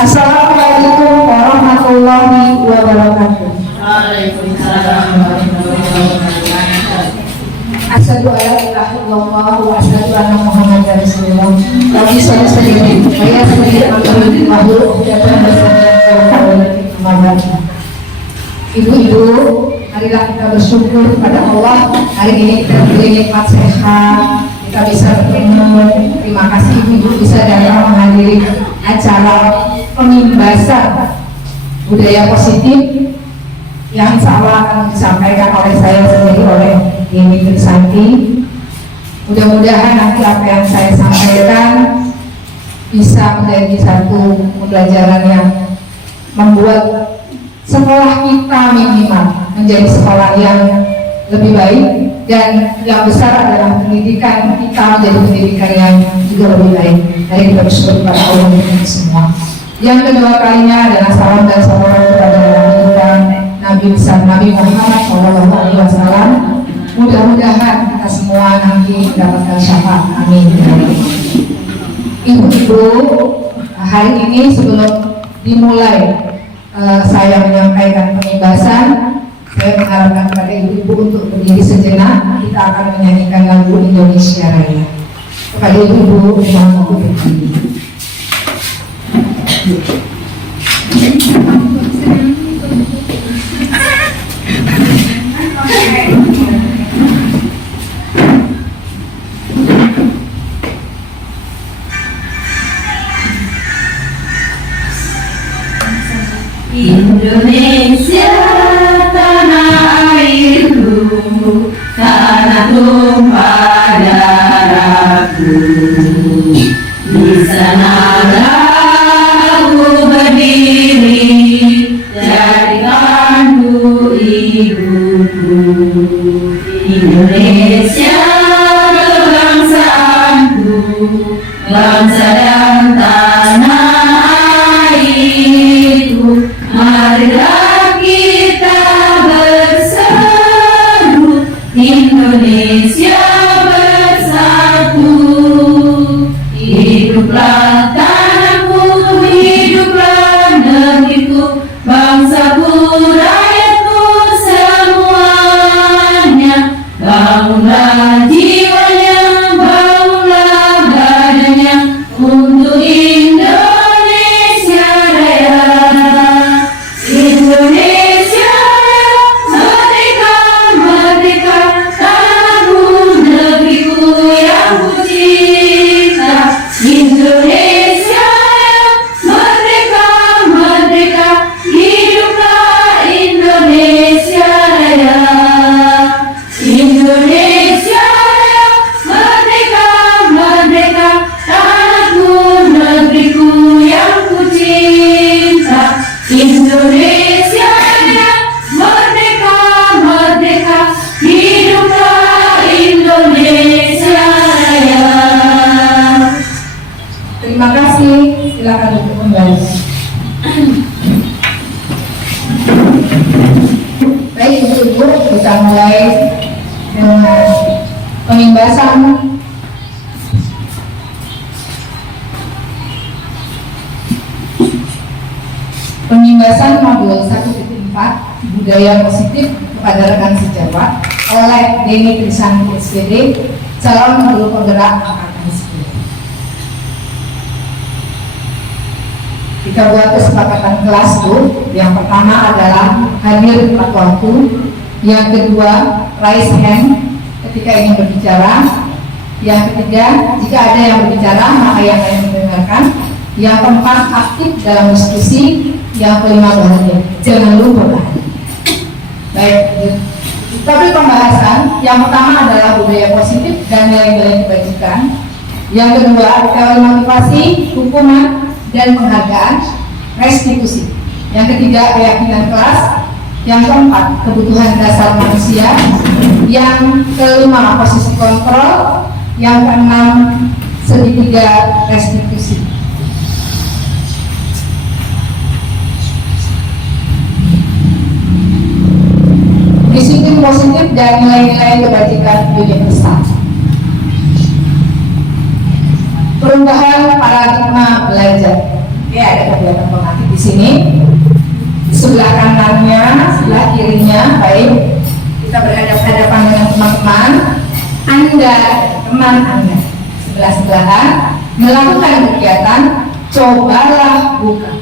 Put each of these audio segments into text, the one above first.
Assalamualaikum warahmatullahi wabarakatuh. Waalaikumsalam warahmatullahi wabarakatuh. Asyhadu an la ilaha illallah wa asyhadu anna Muhammadar Rasulullah. Tapi saya sendiri makhluk dan Ibu-ibu, marilah kita bersyukur kepada Allah. Hari ini kita diberi nikmat sehat, kita bisa bertemu. Terima kasih ibu-ibu bisa datang menghadiri acara pemimbasan budaya positif yang insya Allah akan disampaikan oleh saya sendiri, oleh Dini Trisanti. Mudah-mudahan nanti apa yang saya sampaikan bisa menjadi satu pembelajaran yang membuat sekolah kita minimal menjadi sekolah yang lebih baik, dan yang besar adalah pendidikan kita menjadi pendidikan yang juga lebih baik. Mari kita bersyukur kepada Allah semua. Yang kedua kalinya adalah salam dan salawat kepada Nabi besar Nabi Muhammad SAW. Mudah-mudahan kita semua nanti mendapatkan syafaat. Amin. Ibu-ibu, hari ini sebelum dimulai saya menyampaikan pemimbasan, saya mengharapkan kepada ibu-ibu untuk berdiri sejenak. Kita akan menyanyikan lagu Indonesia Raya. Kepada ibu-ibu, mohon berdiri. Indonesia tanah airku, tanah tumpah darahku. Di sanalah aku berdiri, jadikanku ibuku. Indonesia kebangsaanku, bangsa dan tanah airku. Marilah kita berseru, Indonesia bersatu. Hiduplah tanahku, hiduplah negeriku, bangsaku, rakyatku semuanya. Bangunlah jiwanya, bangunlah badannya untuk Indonesia Raya. Indonesia merdeka, merdeka, tanahku, negeriku yang ku cinta. Indonesia merdeka, merdeka, hiduplah Indonesia Raya. Indonesia merdeka, merdeka, tanahku, negeriku yang ku cinta. Indonesia merdeka, merdeka, hiduplah Indonesia Raya. Terima kasih, silakan duduk kembali. Baik ibu-ibu, kita mulai dengan pemimbasan modul 1.4 budaya positif kepada rekan sejawat oleh Dini Trisanti SPD, calon guru penggerak angkatan 10. Kita buat kesepakatan kelas tuh. Yang pertama adalah hadir tepat waktu. Yang kedua, raise hand ketika ingin berbicara. Yang ketiga, jika ada yang berbicara maka yang lain mendengarkan. Yang keempat, aktif dalam diskusi. Yang kelima, bahagia. Jangan lupa. Baik, tapi pembahasan yang pertama adalah budaya positif dan nilai-nilai kebajikan. Yang kedua, teori motivasi, hukuman dan penghargaan, restitusi. Yang ketiga, keyakinan kelas. Yang keempat, kebutuhan dasar manusia. Yang kelima, posisi kontrol. Yang keenam, segitiga restitusi. Disiplin positif dan nilai-nilai kebajikan universal. Perubahan paradigma belajar. Ya, ada kegiatan kognitif di sini. Sebelah kanannya, sebelah kirinya, baik. Kita berhadapan-hadapan dengan teman-teman. Anda, teman Anda, sebelah-sebelahan melakukan kegiatan cobalah buka.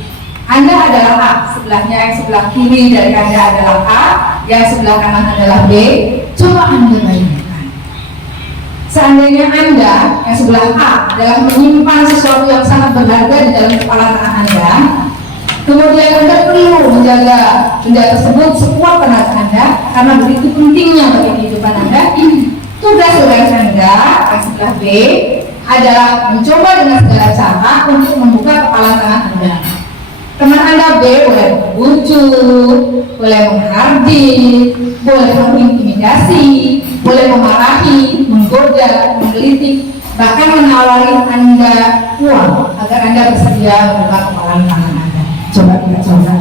Anda adalah A, sebelahnya yang sebelah kiri dari Anda adalah A, yang sebelah kanan adalah B. Coba Anda bayangkan, seandainya Anda yang sebelah A adalah menyimpan sesuatu yang sangat berharga di dalam kepala tangan Anda, kemudian Anda perlu menjaga benda tersebut sekuat tenaga Anda karena begitu pentingnya bagi kehidupan Anda. Tugas Anda yang sebelah B adalah mencoba dengan segala cara untuk membuka kepala tangan Anda. Teman Anda B boleh membujuk, boleh menghardik, boleh mengintimidasi, boleh memarahi, menggoda, menggelitik, bahkan menawari Anda uang agar Anda bersedia membuka kepala tangan Anda. Coba kita coba.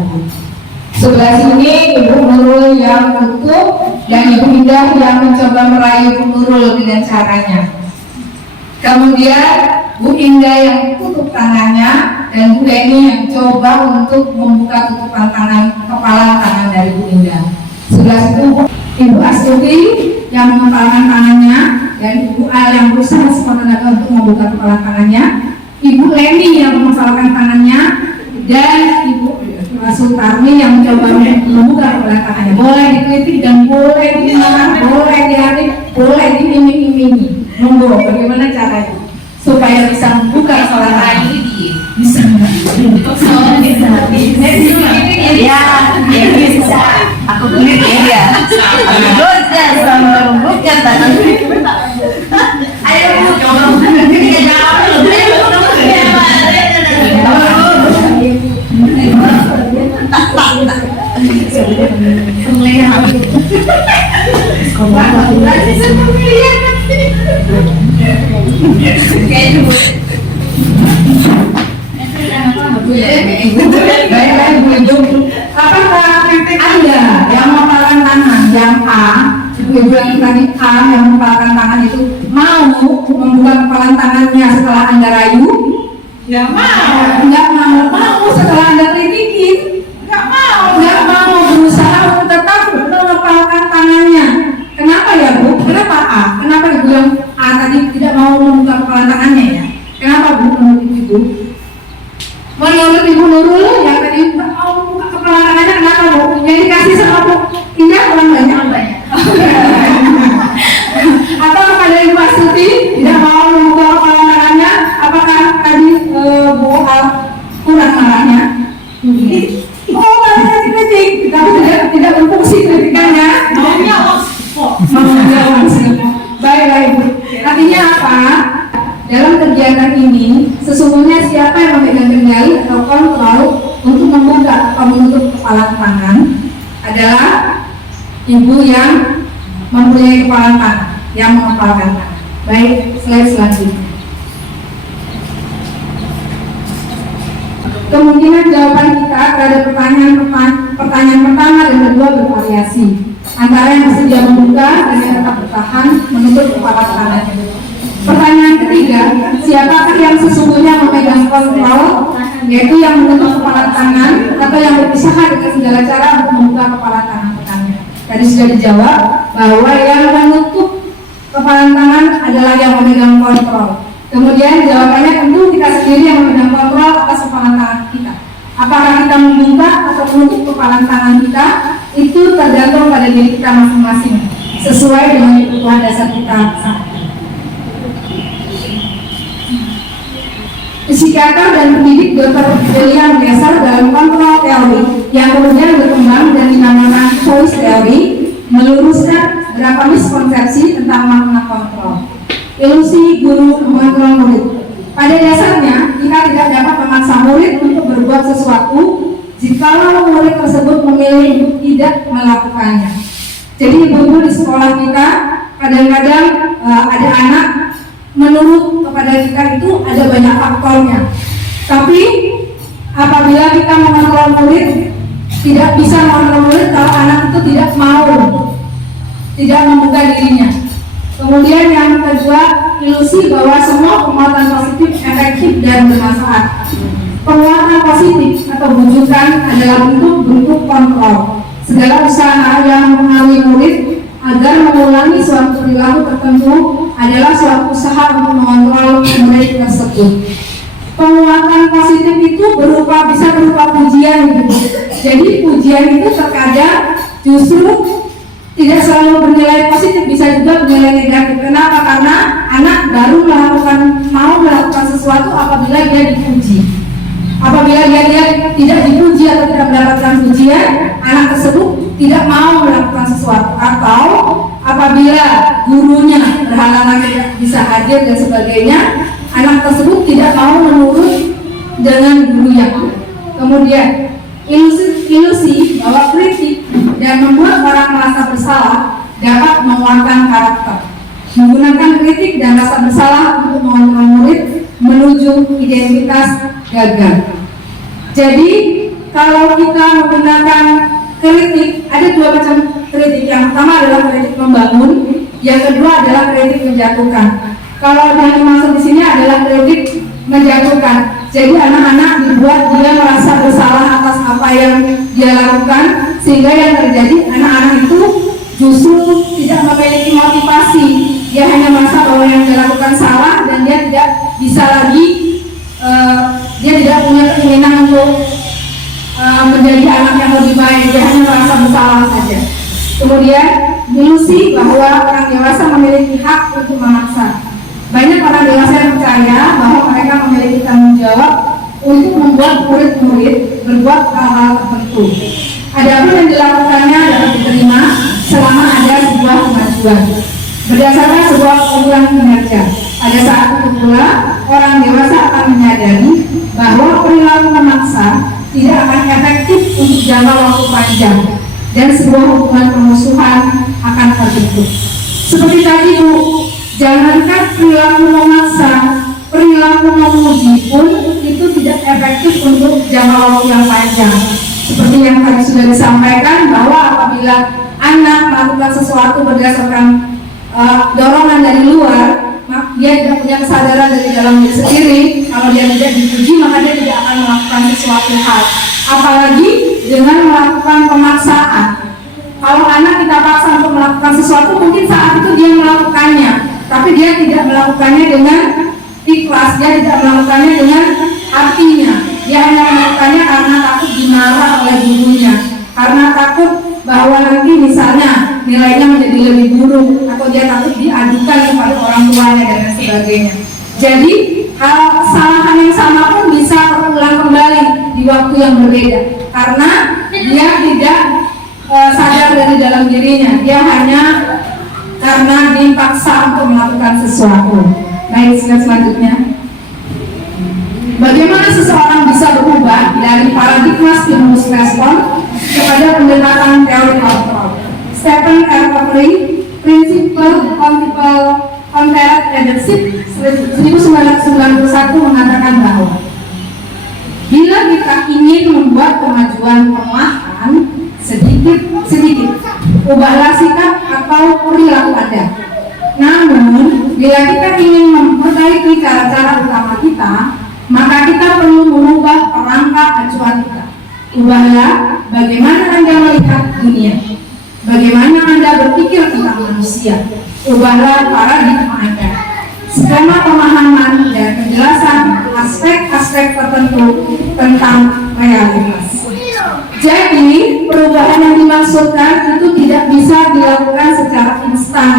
Sebelah sini Ibu Nurul yang tutup dan Ibu Indah yang mencoba merayu Nurul dengan caranya. Kemudian Bu Indah yang tutup tangannya dan Bu Leni yang coba untuk membuka tutupan tangan kepala tangan dari Bu Indah. Sebelah situ Ibu Astuti yang mengepalkan tangannya dan Ibu A yang berusaha sekuat tenaga untuk membuka kepala tangannya. Ibu Leni yang mengepalkan tangannya dan Ibu Sutarmi yang mencoba membuka kepala tangannya. Boleh dikritik dan boleh dimarah, boleh dihadik, boleh diiming-imingi. Monggo, bagaimana caranya supaya bisa membuka kepala tangan? Bisa nggak? Ya, bisa. Aku kulit ya. Aku goda sama membuka tangan. Ayo Bu, coba. Baik-baik Bu Ibu. Apakah Anda yang mengepalkan tangan yang A, Ibu yang tadi A yang mengepalkan tangan itu mau membuka kepalan tangannya setelah Anda rayu? Nggak mau. Nggak mau. Mau setelah Anda kritikin? Nggak mau. Nggak mau, berusaha untuk tetap mengepalkan tangannya. Kenapa ya Bu? Kenapa A? Kenapa Ibu yang A tadi tidak mau membuka kepalan tangannya ya? Kenapa Bu menurut Ibu? Menurut Ibu Nurul yang tadi mau membuka kepala tangannya kenapa Bu? Yang dikasih sama Bu Indah kurang banyak? Atau kepada Ibu Astuti tidak mau membuka kepala tangannya? Apakah tadi Bu A kurang marahnya? Oh, marahnya kritik, tapi tidak berfungsi kritikannya. Maunya baik Bu. Artinya apa? Dalam kegiatan ini, sesungguhnya siapa yang memegang kendali atau kontrol untuk membuka atau menutup kepala tangan adalah ibu yang mempunyai kepala tangan, yang mengepalkan tangan. Baik, slide selanjutnya. Kemungkinan jawaban kita terhadap pertanyaan pertama dan kedua bervariasi, antara yang bersedia membuka dan yang tetap bertahan menutup kepala tangan. Pertanyaan ketiga, siapakah yang sesungguhnya memegang kontrol, yaitu yang menutup kepala tangan atau yang berusaha dengan segala cara untuk membuka kepala tangan rekannya? Tadi sudah dijawab bahwa yang menutup kepala tangan adalah yang memegang kontrol. Kemudian jawabannya tentu kita sendiri yang memegang kontrol atas kepala tangan kita. Apakah kita membuka atau menutup kepala tangan kita, itu tergantung pada diri kita masing-masing, sesuai dengan kebutuhan dasar kita saat ini. Psikiater dan pendidik Dr. William Glasser dalam kontrol teori yang kemudian berkembang dan dinamakan choice theory meluruskan beberapa miskonsepsi tentang makna kontrol. Ilusi guru mengontrol murid. Pada dasarnya, kita tidak dapat memaksa murid untuk berbuat sesuatu jika murid tersebut memilih untuk tidak melakukannya. Jadi ibu-ibu di sekolah kita kadang-kadang ada anak menurut kepada kita itu ada banyak faktornya. Tapi apabila kita mengontrol murid, tidak bisa mengontrol murid kalau anak itu tidak mau, tidak membuka dirinya. Kemudian yang kedua, ilusi bahwa semua penguatan positif efektif dan bermanfaat. Penguatan positif atau bujukan adalah bentuk kontrol. Segala usaha yang mempengaruhi murid agar mengulangi suatu perilaku tertentu adalah suatu usaha untuk mengontrol murid tersebut. Penguatan positif itu bisa berupa pujian gitu. Jadi pujian itu terkadang justru tidak selalu bernilai positif, bisa juga bernilai negatif. Kenapa? Karena anak baru mau melakukan sesuatu apabila dia dipuji. Apabila dia tidak dipuji atau tidak mendapatkan pujian, anak tersebut tidak mau melakukan sesuatu. Atau apabila gurunya berhalangan tidak bisa hadir dan sebagainya, anak tersebut tidak mau menurut dengan gurunya. Kemudian ilusi bahwa kritik dan membuat orang merasa bersalah dapat menguatkan karakter. Menggunakan kritik dan rasa bersalah untuk mengontrol murid menuju identitas gagal. Jadi kalau kita menggunakan kritik, ada dua macam kritik. Yang pertama adalah kritik membangun, yang kedua adalah kritik menjatuhkan. Kalau yang dimaksud di sini adalah kritik menjatuhkan. Jadi anak-anak dibuat dia merasa bersalah atas apa yang dia lakukan, sehingga yang terjadi anak-anak itu justru tidak memiliki motivasi. Dia hanya merasa bahwa yang dia lakukan salah dan dia tidak bisa lagi, dia tidak punya keinginan untuk menjadi anak yang lebih baik. Dia hanya merasa bersalah saja. Kemudian ilusi bahwa orang dewasa memiliki hak untuk memaksa. Banyak orang dewasa yang percaya bahwa mereka memiliki tanggung jawab untuk membuat murid-murid berbuat hal-hal tertentu. Adapun yang dilakukannya dapat diterima selama ada sebuah kemajuan berdasarkan sebuah kumpulan kinerja. Pada saat itu pula orang dewasa akan menyadari bahwa perilaku memaksa tidak akan efektif untuk jangka waktu panjang dan sebuah hubungan permusuhan akan terbentuk. Seperti tadi Bu, jangankan perilaku memaksa, perilaku memuji pun itu tidak efektif untuk jangka waktu yang panjang. Seperti yang tadi sudah disampaikan bahwa apabila anak melakukan sesuatu berdasarkan dorongan dari luar, dia tidak punya kesadaran dari dalam diri sendiri. Kalau dia tidak dipuji, maka dia tidak akan melakukan sesuatu hal. Apalagi dengan melakukan pemaksaan. Kalau anak kita paksa untuk melakukan sesuatu, mungkin saat itu dia melakukannya, tapi dia tidak melakukannya dengan ikhlas, dia tidak melakukannya dengan artinya. Dia hanya melakukannya karena takut dimarah oleh gurunya, karena takut bahwa nanti misalnya nilainya menjadi lebih buruk, atau dia takut diadukan kepada orang tuanya dan lain sebagainya. Jadi hal kesalahan yang sama pun bisa terulang kembali di waktu yang berbeda, karena dia tidak sadar dari dalam dirinya, dia hanya karena dipaksa untuk melakukan sesuatu. Baik, selanjutnya, bagaimana seseorang bisa berubah dari paradigma stimulus respon kepada pendekatan teori kontrol? Stephen R. Covey, Principle Multiple Content Leadership 1991 mengatakan bahwa bila kita ingin membuat kemajuan perlahan, sedikit, ubahlah sikap atau perilaku Anda. Namun, bila kita ingin memperbaiki cara-cara utama kita, maka kita perlu mengubah perangkat acuan kita. Ubahlah bagaimana Anda melihat dunia, bagaimana Anda berpikir tentang manusia. Ubahlah paradigma Anda. Skema pemahaman dan penjelasan aspek-aspek tertentu tentang realitas. Jadi, perubahan yang dimaksudkan itu tidak bisa dilakukan secara instan.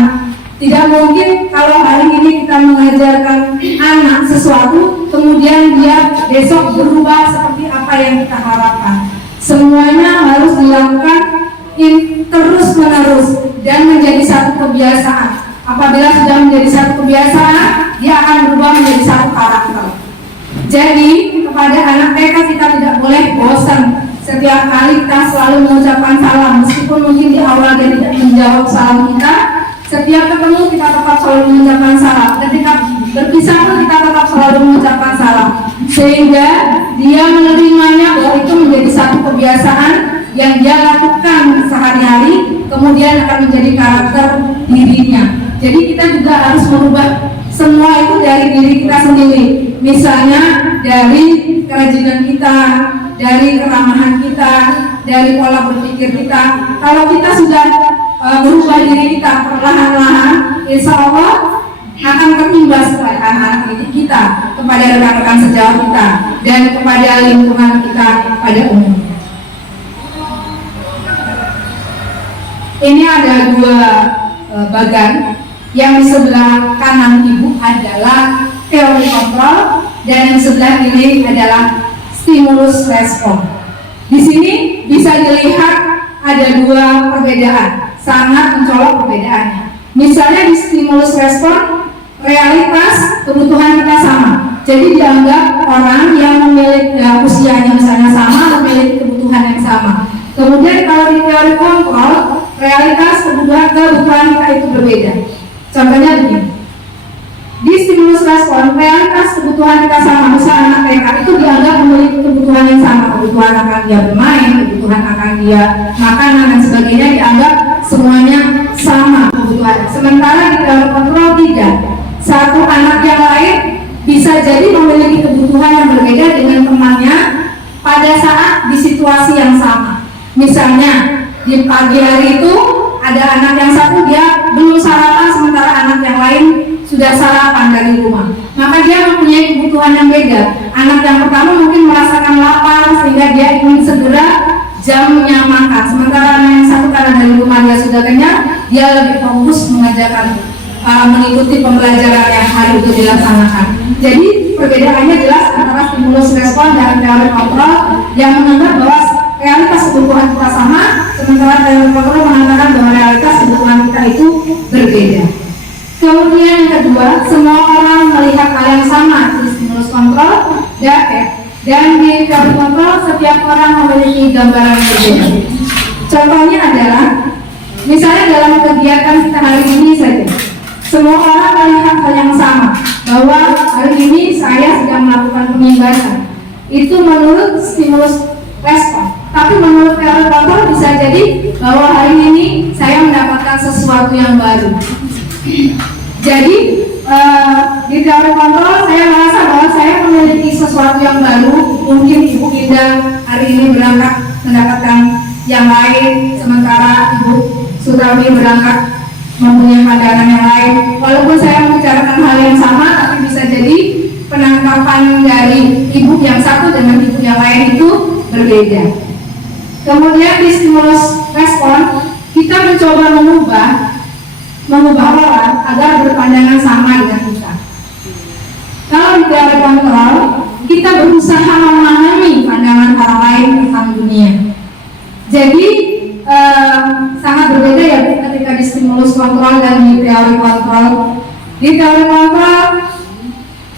Tidak mungkin kalau hari ini kita mengajarkan anak sesuatu, kemudian dia besok berubah seperti apa yang kita harapkan. Semuanya harus dilakukan terus-menerus dan menjadi satu kebiasaan. Apabila sudah menjadi satu kebiasaan, dia akan berubah menjadi satu karakter. Jadi, kepada anak TK kita tidak boleh bosan. Setiap kali kita selalu mengucapkan salam, meskipun mungkin di awal dia tidak menjawab salam kita, setiap ketemu kita tetap selalu mengucapkan salam. Ketika berpisah pun kita tetap selalu mengucapkan salam, sehingga dia menerimanya bahwa itu menjadi satu kebiasaan yang dia lakukan sehari-hari, kemudian akan menjadi karakter dirinya. Jadi kita juga harus merubah semua itu dari diri kita sendiri. Misalnya dari kerajinan kita, dari keramahan kita, dari pola berpikir kita. Kalau kita sudah berubah diri kita perlahan-lahan, insya Allah akan terimbas kepada anak-anak didik kita, kepada rekan-rekan sejawat kita, dan kepada lingkungan kita pada umumnya. Ini ada dua bagan. Yang di sebelah kanan ibu adalah teori kontrol, dan yang sebelah kiri adalah stimulus respon. Di sini bisa dilihat ada dua perbedaan, sangat mencolok perbedaannya. Misalnya di stimulus respon, realitas kebutuhan kita sama. Jadi dianggap orang yang memiliki usianya misalnya sama, memiliki kebutuhan yang sama. Kemudian kalau di teori kontrol, realitas kebutuhan kita itu berbeda. Contohnya begini, di stimulus respon, realitas kebutuhan kita sama. Misalnya anak TK itu dianggap memiliki kebutuhan yang sama, kebutuhan akan dia bermain, kebutuhan akan dia makanan dan sebagainya, dianggap semuanya sama kebutuhan. Sementara di teori kontrol tidak. Satu anak yang lain bisa jadi memiliki kebutuhan yang berbeda dengan temannya pada saat di situasi yang sama. Misalnya di pagi hari itu ada anak yang satu dia belum sarapan, sementara anak yang lain sudah sarapan dari rumah. Maka dia mempunyai kebutuhan yang beda. Anak yang pertama mungkin merasakan lapar sehingga dia ingin segera jamnya makan. Sementara anak yang satu karena dari rumah dia sudah kenyang, dia lebih fokus mengajarkan, mengikuti pembelajaran yang hari itu dilaksanakan. Jadi perbedaannya jelas antara stimulus respon dan teori kontrol yang menganggap bahwa realitas kebutuhan kita sama, sementara teori kontrol mengatakan bahwa realitas kebutuhan kita itu berbeda. Kemudian yang kedua, semua orang melihat hal yang sama di stimulus kontrol dan di teori kontrol setiap orang memiliki gambaran yang berbeda. Contohnya adalah misalnya dalam kegiatan kita hari ini saja, semua orang melihat hal yang sama, bahwa hari ini saya sedang melakukan pengimbasan. Itu menurut stimulus respon. Tapi menurut teori kontrol bisa jadi bahwa hari ini saya mendapatkan sesuatu yang baru. Jadi di teori kontrol saya merasa bahwa saya memiliki sesuatu yang baru. Mungkin Ibu Indah hari ini berangkat mendapatkan yang lain, sementara Ibu Sutrami berangkat mempunyai pandangan yang lain. Walaupun saya membicarakan hal yang sama, tapi bisa jadi penangkapan dari ibu yang satu dengan ibu yang lain itu berbeda. Kemudian di stimulus respon, kita mencoba mengubah orang agar berpandangan sama dengan kita. Kalau di teori kontrol, kita berusaha memahami pandangan orang lain tentang dunia. Jadi sangat berbeda ya ketika di stimulus kontrol dan di teori kontrol. Di teori kontrol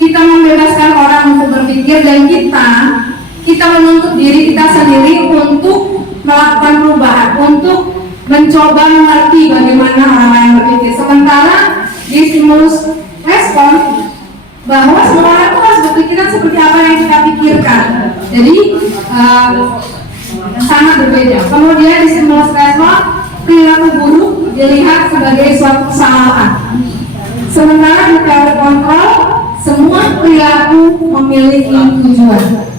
kita membebaskan orang untuk berpikir, dan kita menuntut diri kita sendiri untuk melakukan perubahan, untuk mencoba mengerti bagaimana orang lain berpikir. Sementara di stimulus respon, bahwa semua orang itu harus berpikiran seperti apa yang kita pikirkan. Jadi sangat berbeda. Kemudian di stimulus respon, perilaku buruk dilihat sebagai suatu kesalahan. Sementara di teori kontrol, semua perilaku memiliki tujuan.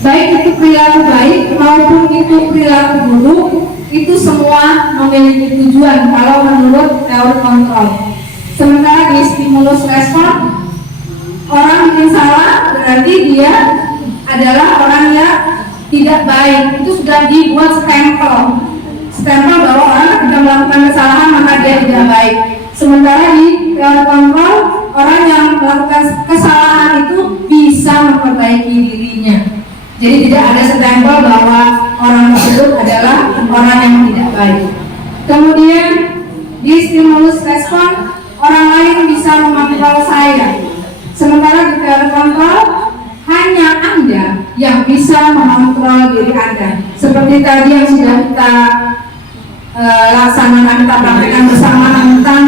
Baik itu perilaku baik maupun itu perilaku buruk, itu semua memiliki tujuan kalau menurut teori kontrol. Sementara di stimulus respon, orang bikin salah berarti dia adalah orang yang tidak baik. Itu sudah dibuat stempel bahwa orang ketika melakukan kesalahan maka dia tidak baik. Sementara di teori kontrol, orang yang melakukan kesalahan itu bisa memperbaiki dirinya. Jadi tidak ada stempel bahwa orang tersebut adalah orang yang tidak baik. Kemudian di stimulus respon, orang lain bisa mengontrol saya. Sementara di teori kontrol, hanya Anda yang bisa mengontrol diri Anda. Seperti tadi yang sudah kita laksanakan, kita praktekkan bersama tentang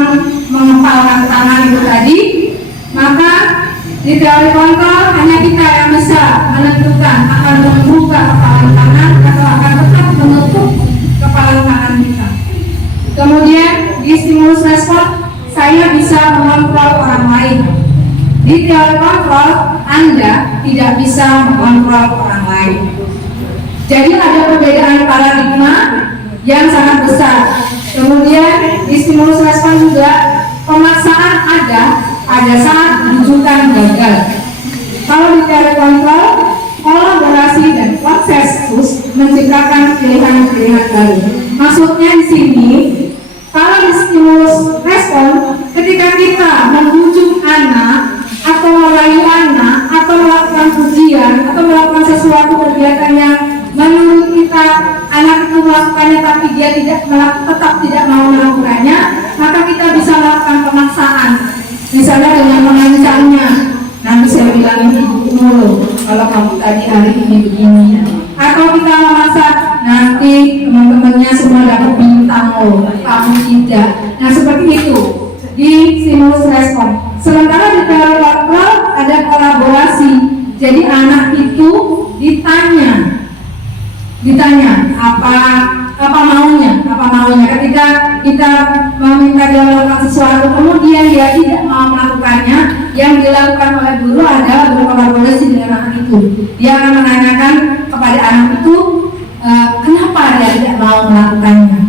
mengepalkan tangan itu tadi. Maka di teori kontrol hanya kita yang bisa menentukan akan membuka kepala tangan atau akan tetap menutup kepala tangan kita. Kemudian di stimulus respon, saya bisa mengontrol orang lain. Di teori kontrol, Anda tidak bisa mengontrol orang lain. Jadi ada perbedaan paradigma yang sangat besar. Kemudian di stimulus respon juga pemaksaan ada saat rujukan gagal. Kalau di teori kontrol, kolaborasi dan konsensus menciptakan pilihan-pilihan baru. Maksudnya di sini, kalau di stimulus respon, ketika kita membujuk anak atau merayu anak atau melakukan ujian atau melakukan sesuatu kegiatan yang menurut kita anak itu melakukannya tapi dia tetap tidak mau melakukannya, maka kita bisa melakukan pemaksaan, misalnya dengan mengancamnya. Nanti saya bilang ibu mulu kalau kamu tadi hari ini begini, atau kita memaksa nanti teman-temannya semua dapat bintang loh, kamu tidak. Nah seperti itu di stimulus respon. Sementara di teori kontrol ada kolaborasi. Jadi anak itu ditanya apa maunya. Ketika kita meminta dia melakukan sesuatu, kemudian dia tidak mau melakukannya, yang dilakukan oleh guru adalah berkolaborasi dengan anak itu. Dia akan menanyakan kepada anak itu kenapa dia tidak mau melakukannya,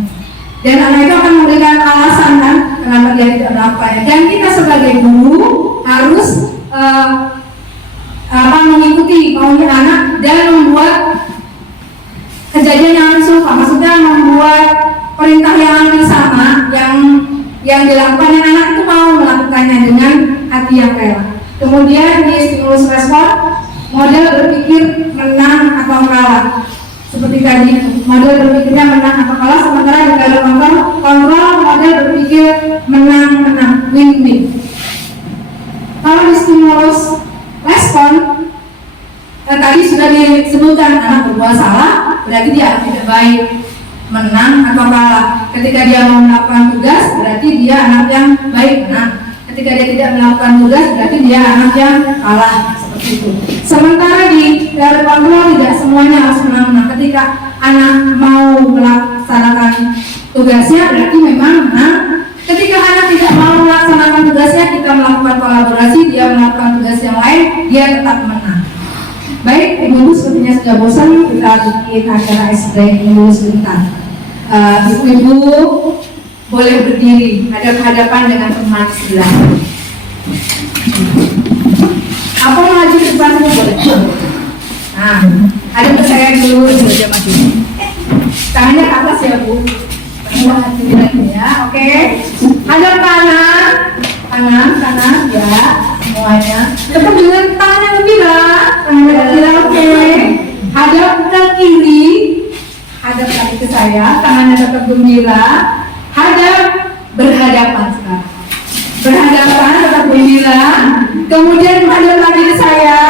dan anak itu akan memberikan alasan kan kenapa dia tidak melakukannya. Dan kita sebagai guru harus mengikuti maunya anak dan membuat kejadian yang langsung, maksudnya membuat perintah yang hampir sama yang dilakukan, yang anak itu mau melakukannya dengan hati yang rela. Kemudian di stimulus respon, model berpikir menang atau kalah. Seperti tadi, model berpikirnya menang atau kalah, sementara di dalam kontrol model berpikir menang, win-win. Kalau di stimulus respon, tadi sudah disebutkan anak berbuat salah, berarti dia tidak baik, menang atau kalah. Ketika dia mau melakukan tugas, berarti dia anak yang baik, menang. Ketika dia tidak melakukan tugas, berarti dia anak yang kalah, seperti itu. Sementara di teori kontrol tidak semuanya harus menang. Ketika anak mau melaksanakan tugasnya, berarti memang menang. Ketika anak tidak mau melaksanakan tugasnya, kita melakukan kolaborasi, dia melakukan tugas yang lain, dia tetap menang. Baik, ibu-ibu sepertinya sudah bosan, kita bikin acara ice break dulu sebentar. Ibu-ibu boleh berdiri, hadap-hadapan dengan teman sebelah. Apa maju ke depan boleh? Nah, hadap ke saya dulu. Tangannya ke atas ya Bu. Ya, oke. Hadap kanan ya, semuanya. Tetap dengan tangan yang lebih lah. Oke. Hadap ke kiri, hadap lagi ke saya, tangannya tetap gembira. Hadap berhadapan sekarang. Berhadapan tetap gembira. Kemudian hadap lagi ke saya.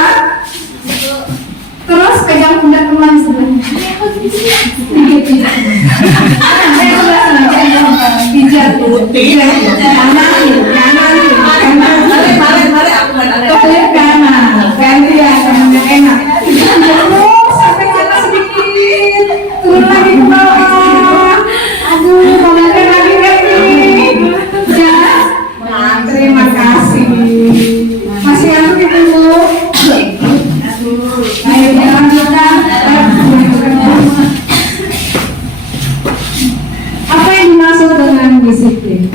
Terus pegang pundak teman sebelumnya. Pijat. Enak. Sampai jatuh sedikit, turun lagi ke bawah. Aduh, ngomongin lagi nih. Ya, terima kasih. Masih aku ibu. Ayo dilanjutkan. Apa yang dimaksud dengan disiplin?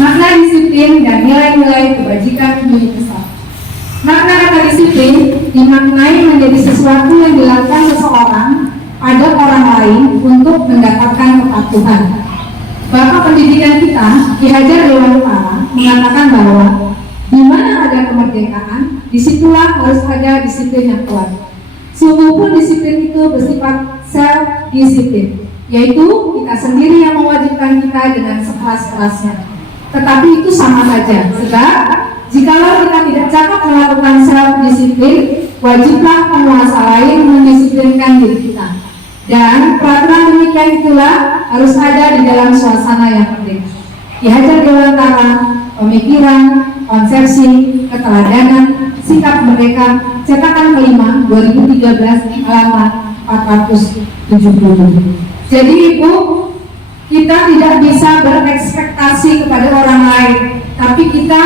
Makna disiplin dan nilai-nilai kebajikan menjadi besar. Makna kata disiplin dimaknai menjadi sesuatu yang dilakukan seseorang pada orang lain untuk mendapatkan kepatuhan. Bapak pendidikan kita, Ki Hajar Dewantara, mengatakan bahwa di mana ada kemerdekaan, disitulah harus ada disiplin yang kuat. Sungguh pun disiplin itu bersifat self-disiplin, yaitu kita sendiri yang mewajibkan kita dengan sekeras-kerasnya. Tetapi itu sama saja, sebab jikalau kita tidak cakap melakukan self-disiplin, wajiblah penguasa lain mendisiplinkan diri kita. Dan peraturan demikian itulah harus ada di dalam suasana yang merdeka. Ki Hajar Dewantara, Pemikiran, Konsepsi, Keteladanan, Sikap Merdeka, cetakan kelima 2013 halaman 470. Jadi Ibu, kita tidak bisa berekspektasi kepada orang lain, tapi kita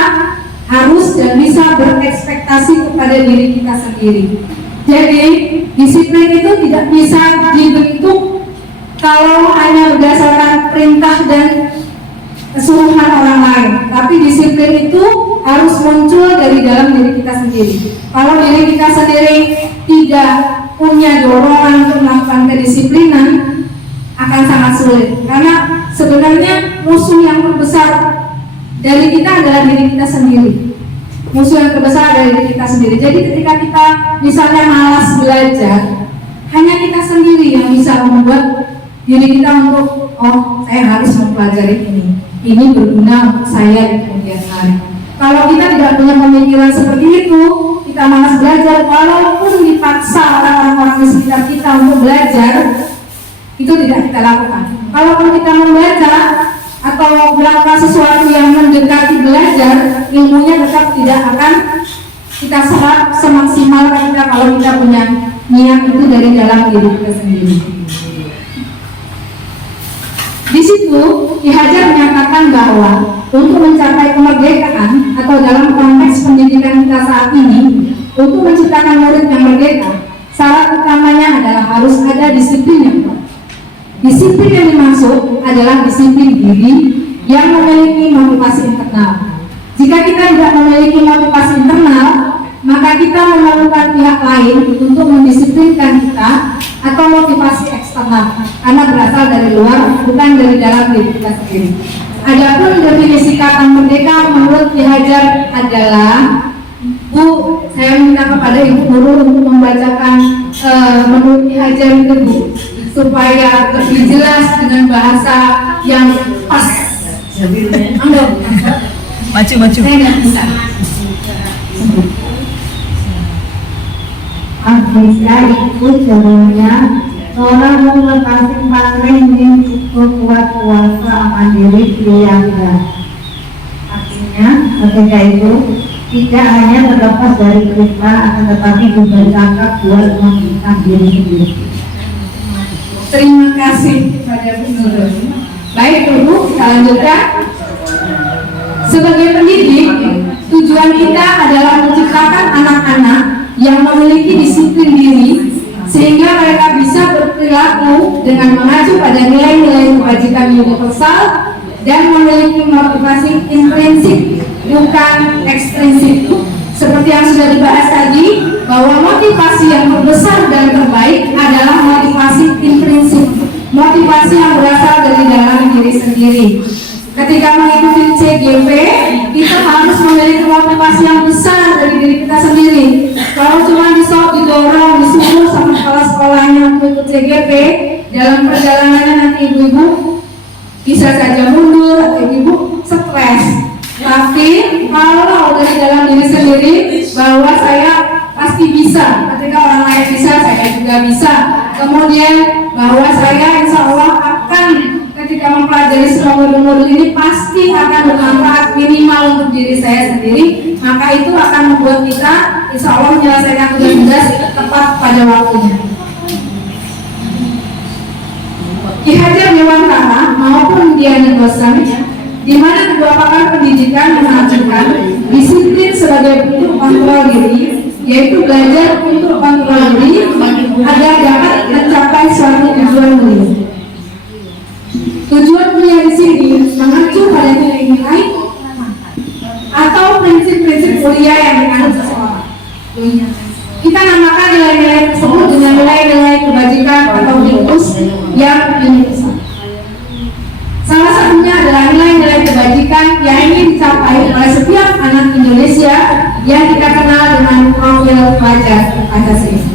harus dan bisa berekspektasi kepada diri kita sendiri. Jadi disiplin itu tidak bisa dibentuk kalau hanya berdasarkan perintah dan kesuruhan orang lain, tapi disiplin itu harus muncul dari dalam diri kita sendiri. Kalau diri kita sendiri tidak punya dorongan untuk melakukan kedisiplinan, akan sangat sulit, karena sebenarnya musuh yang terbesar dari kita adalah diri kita sendiri. Musuh yang terbesar dari diri kita sendiri. Jadi ketika kita misalnya malas belajar, hanya kita sendiri yang bisa membuat diri kita untuk, oh saya harus mempelajari ini berguna untuk saya di kemudian hari. Kalau kita tidak punya pemikiran seperti itu, kita malas belajar, walaupun dipaksa orang-orang di sekitar kita untuk belajar, itu tidak kita lakukan. Kalaupun kita membaca atau melakukan sesuatu yang mendekati belajar, ilmunya tetap tidak akan kita serap semaksimal kita kalau kita punya niat itu dari dalam diri kita sendiri. Di situ Ki Hajar menyatakan bahwa untuk mencapai kemerdekaan atau dalam konteks pendidikan kita saat ini, untuk menciptakan murid yang merdeka, syarat utamanya adalah harus ada disiplin yang kuat. Disiplin yang dimaksud adalah disiplin diri yang memiliki motivasi internal. Jika kita tidak memiliki motivasi internal, maka kita memerlukan pihak lain untuk mendisiplinkan kita atau motivasi eksternal, karena berasal dari luar, bukan dari dalam diri kita sendiri. Adapun definisi kata merdeka menurut Ki Hajar adalah, Bu, saya minta kepada Ibu Guru untuk membacakan menurut Ki Hajar itu, Bu, supaya lebih jelas dengan bahasa yang pas. Maju. Saya nggak bisa. Abdika ikut jalannya orang melepasi pantai yang cukup kuat kuasa mandiri priaga. Artinya ketika itu tidak hanya terlepas dari kita, akan tetapi juga cakap buat mengikat diri sendiri. Terima kasih kepada Bu Nurul. Baik Bu, kita lanjutkan. Sebagai pendidik, tujuan kita adalah menciptakan anak-anak yang memiliki disiplin diri, sehingga mereka bisa berperilaku dengan mengacu pada nilai-nilai kebajikan universal dan memiliki motivasi intrinsik, bukan ekstrinsik. Seperti yang sudah dibahas tadi, bahwa motivasi yang terbesar dan terbaik adalah motivasi intrinsik, motivasi yang berasal dari dalam diri sendiri. Ketika mengikuti CGP, kita harus memiliki motivasi yang besar dari diri kita sendiri. Kalau cuma didorong, disuruh sama sekolah-sekolahnya untuk ikut CGP, dalam perjalanannya nanti ibu-ibu bisa saja mundur atau ibu stres. Tapi kalau dari dalam diri sendiri bahwa saya pasti bisa, ketika orang lain bisa, saya juga bisa. Kemudian bahwa saya insya Allah akan ketika mempelajari semua modul-modul ini pasti akan bermanfaat minimal untuk diri saya sendiri, maka itu akan membuat kita insya Allah menyelesaikan tugas-tugas tepat pada waktunya. Ki Hajar Dewantara maupun Dian Gosan, di mana kedua pakar pendidikan mengajukan disiplin sebagai bentuk kontrol diri, yaitu belajar untuk kontrol diri agar dapat mencapai suatu tujuan beliau. Tujuan beliau di sini mengacu pada nilai-nilai atau prinsip-prinsip kuliah yang dianut seseorang. Kita namakan nilai-nilai tersebut dengan nilai-nilai kebajikan atau virus yang universal. Salah satunya adalah nilai-nilai kebajikan yang ingin dicapai oleh setiap anak Indonesia yang kita kenal dengan profil pelajar Pancasila.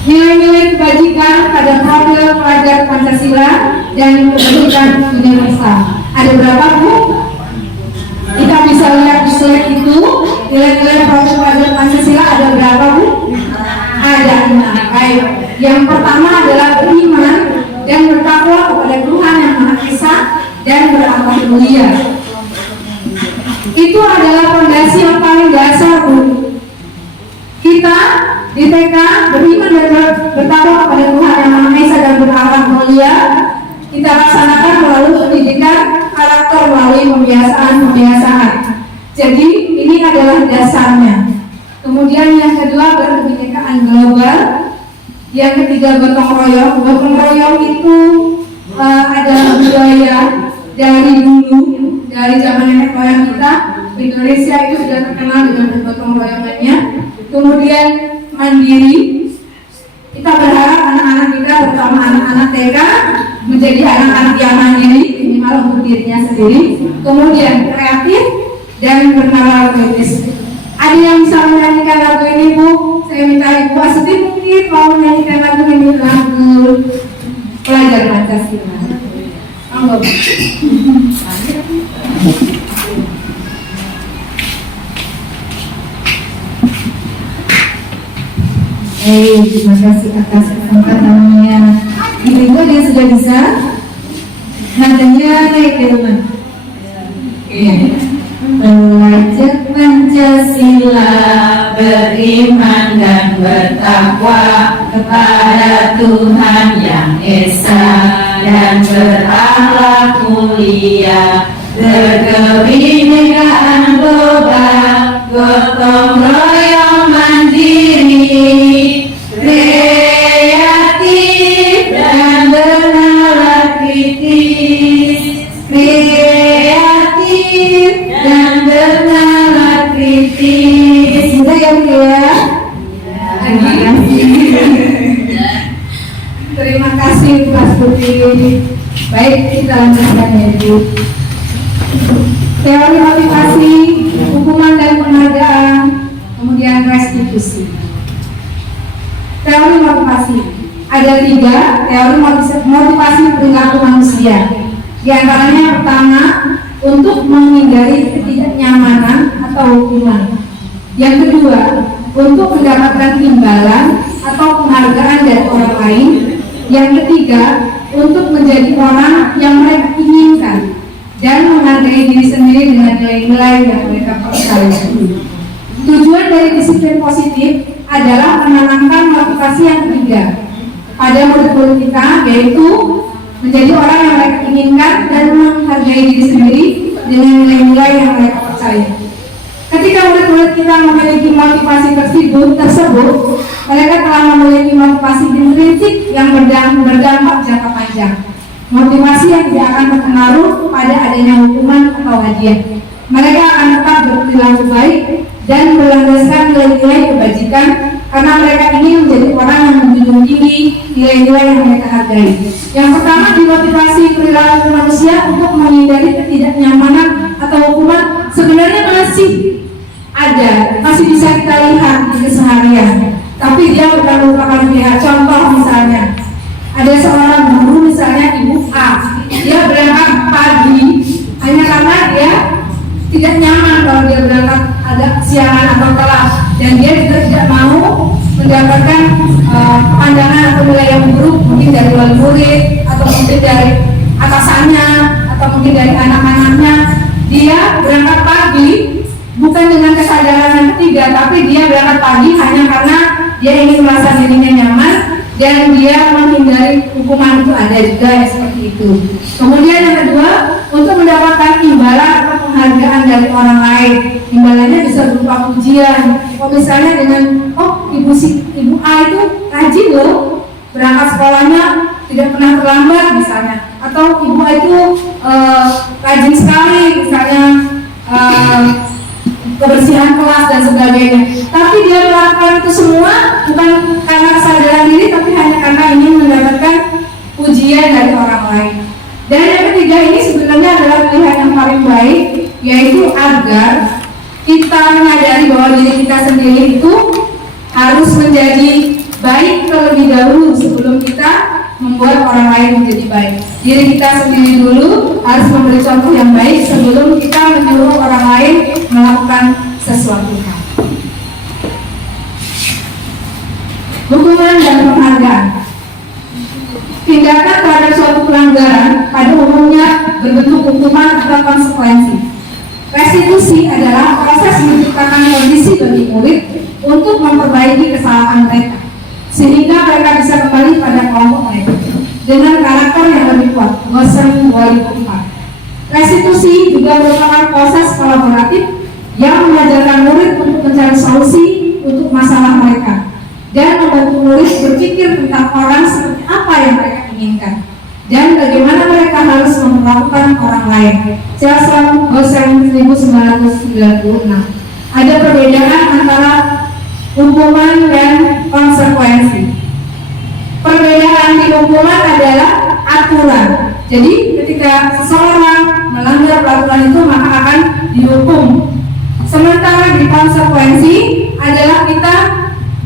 Nilai-nilai kebajikan pada profil pelajar Pancasila dan kebajikan universal. Ada berapa, Bu? Kita bisa lihat di slide itu, nilai-nilai profil pelajar Pancasila ada berapa, Bu? Ada 6. Baik. Yang pertama adalah beriman dan bertakwa kepada Tuhan Yang Maha Esa dan berakhlak mulia. Itu adalah fondasi yang paling dasar, Bu. Kita di TK beriman dan bertakwa kepada Tuhan Yang Maha Esa dan berakhlak melalui pembiasaan. Jadi ini adalah dasarnya. Kemudian yang kedua berkebinekaan global. Yang ketiga gotong royong. Gotong royong itu adalah budaya dari dulu, dari zaman nenek moyang kita. Indonesia itu sudah terkenal dengan gotong royongannya. Kemudian mandiri. Kita berharap anak-anak kita, terutama anak-anak TK, menjadi anak-anak yang mandiri, minimal untuk dirinya sendiri. Kemudian kreatif dan bernalar kritis. Ada yang bisa menyanyikan lagu ini, Bu? Saya minta Ibu Asuti mungkin mau menyanyikan lagu ini, lagu Pelajar Pancasila. Monggo. Terima kasih atas kesempatannya. Ibu ada yang sudah bisa? Nadanya naik ya teman. Belajar Pancasila, beriman dan bertakwa kepada Tuhan Yang Esa dan berakhlak mulia, berkebinekaan global, gotong royong mandiri, kreatif dan bernalar kritis, kreatif dan bernalar kritis. Sudah ya Bu ya? Terima kasih Bu Astuti. Baik, kita lanjutkan ya Bu. Teori motivasi, hukuman dan penghargaan, kemudian restitusi. Teori motivasi ada 3 teori motivasi perilaku manusia. Di antaranya pertama, untuk menghindari ketidaknyamanan atau hukuman. Yang kedua, untuk mendapatkan imbalan atau penghargaan dari orang lain. Yang ketiga, untuk menjadi orang yang mereka inginkan dan menghargai diri sendiri dengan nilai-nilai yang mereka percaya. Tujuan dari disiplin positif adalah menanamkan motivasi yang ketiga pada murid-murid kita, yaitu menjadi orang yang mereka inginkan dan menghargai diri sendiri dengan nilai-nilai yang mereka percaya. Ketika murid-murid kita memiliki motivasi tersebut, mereka telah memiliki motivasi intrinsik yang berdampak jangka panjang. Motivasi yang tidak akan terpengaruh pada adanya hukuman atau hadiah. Mereka akan tetap berperilaku baik dan berlandaskan nilai-nilai kebajikan karena mereka ingin menjadi orang yang menjunjung tinggi nilai-nilai yang mereka hargai. Yang pertama, dimotivasi perilaku manusia untuk menghindari ketidaknyamanan atau hukuman sebenarnya masih ada, masih bisa kita lihat di keseharian. Tapi dia bukan merupakan pihak. Contoh misalnya, ada seorang guru misalnya Ibu A, dia berangkat pagi hanya karena dia tidak nyaman kalau dia berangkat ada siangan atau telat, dan dia juga tidak mau mendapatkan pandangan atau nilai yang buruk, mungkin dari wali murid atau mungkin dari atasannya atau mungkin dari anak-anaknya. Dia berangkat pagi bukan dengan kesadaran yang ketiga, tapi dia berangkat pagi hanya karena dia ingin merasa dirinya nyaman dan dia menghindari hukuman. Itu ada juga yang seperti itu. Kemudian yang kedua, untuk mendapatkan imbalan atau penghargaan dari orang lain. Imbalannya bisa berupa pujian. Misalnya dengan ibu A itu rajin loh, berangkat sekolahnya tidak pernah terlambat misalnya, atau ibu A itu rajin sekali misalnya kebersihan kelas dan sebagainya. Tapi dia melakukan itu semua bukan karena kesadaran diri, tapi hanya karena ingin mendapatkan pujian dari orang lain. Dan yang ketiga ini sebenarnya adalah pilihan yang paling baik, yaitu agar kita menyadari bahwa diri kita sendiri itu harus menjadi baik terlebih dahulu sebelum kita membuat orang lain menjadi baik. Diri kita sendiri dulu harus memberi contoh yang baik sebelum kita menyuruh orang lain melakukan sesuatu hal. Hukuman dan penghargaan. Tindakan terhadap suatu pelanggaran pada umumnya berbentuk hukuman atau konsekuensi. Restitusi adalah proses menciptakan kondisi bagi murid untuk memperbaiki kesalahan mereka, sehingga mereka bisa kembali pada kelompok mereka dengan karakter yang lebih kuat. Goseng 2004. Restitusi juga merupakan proses kolaboratif yang mengajarkan murid untuk mencari solusi untuk masalah mereka dan membantu murid berpikir tentang orang seperti apa yang mereka inginkan dan bagaimana mereka harus memperlakukan orang lain. Jason Gosen 1996. Ada perbedaan antara hukuman dan konsekuensi. Perbedaan di hukuman adalah aturan. Jadi ketika seseorang melanggar peraturan itu maka akan dihukum. Sementara di konsekuensi adalah kita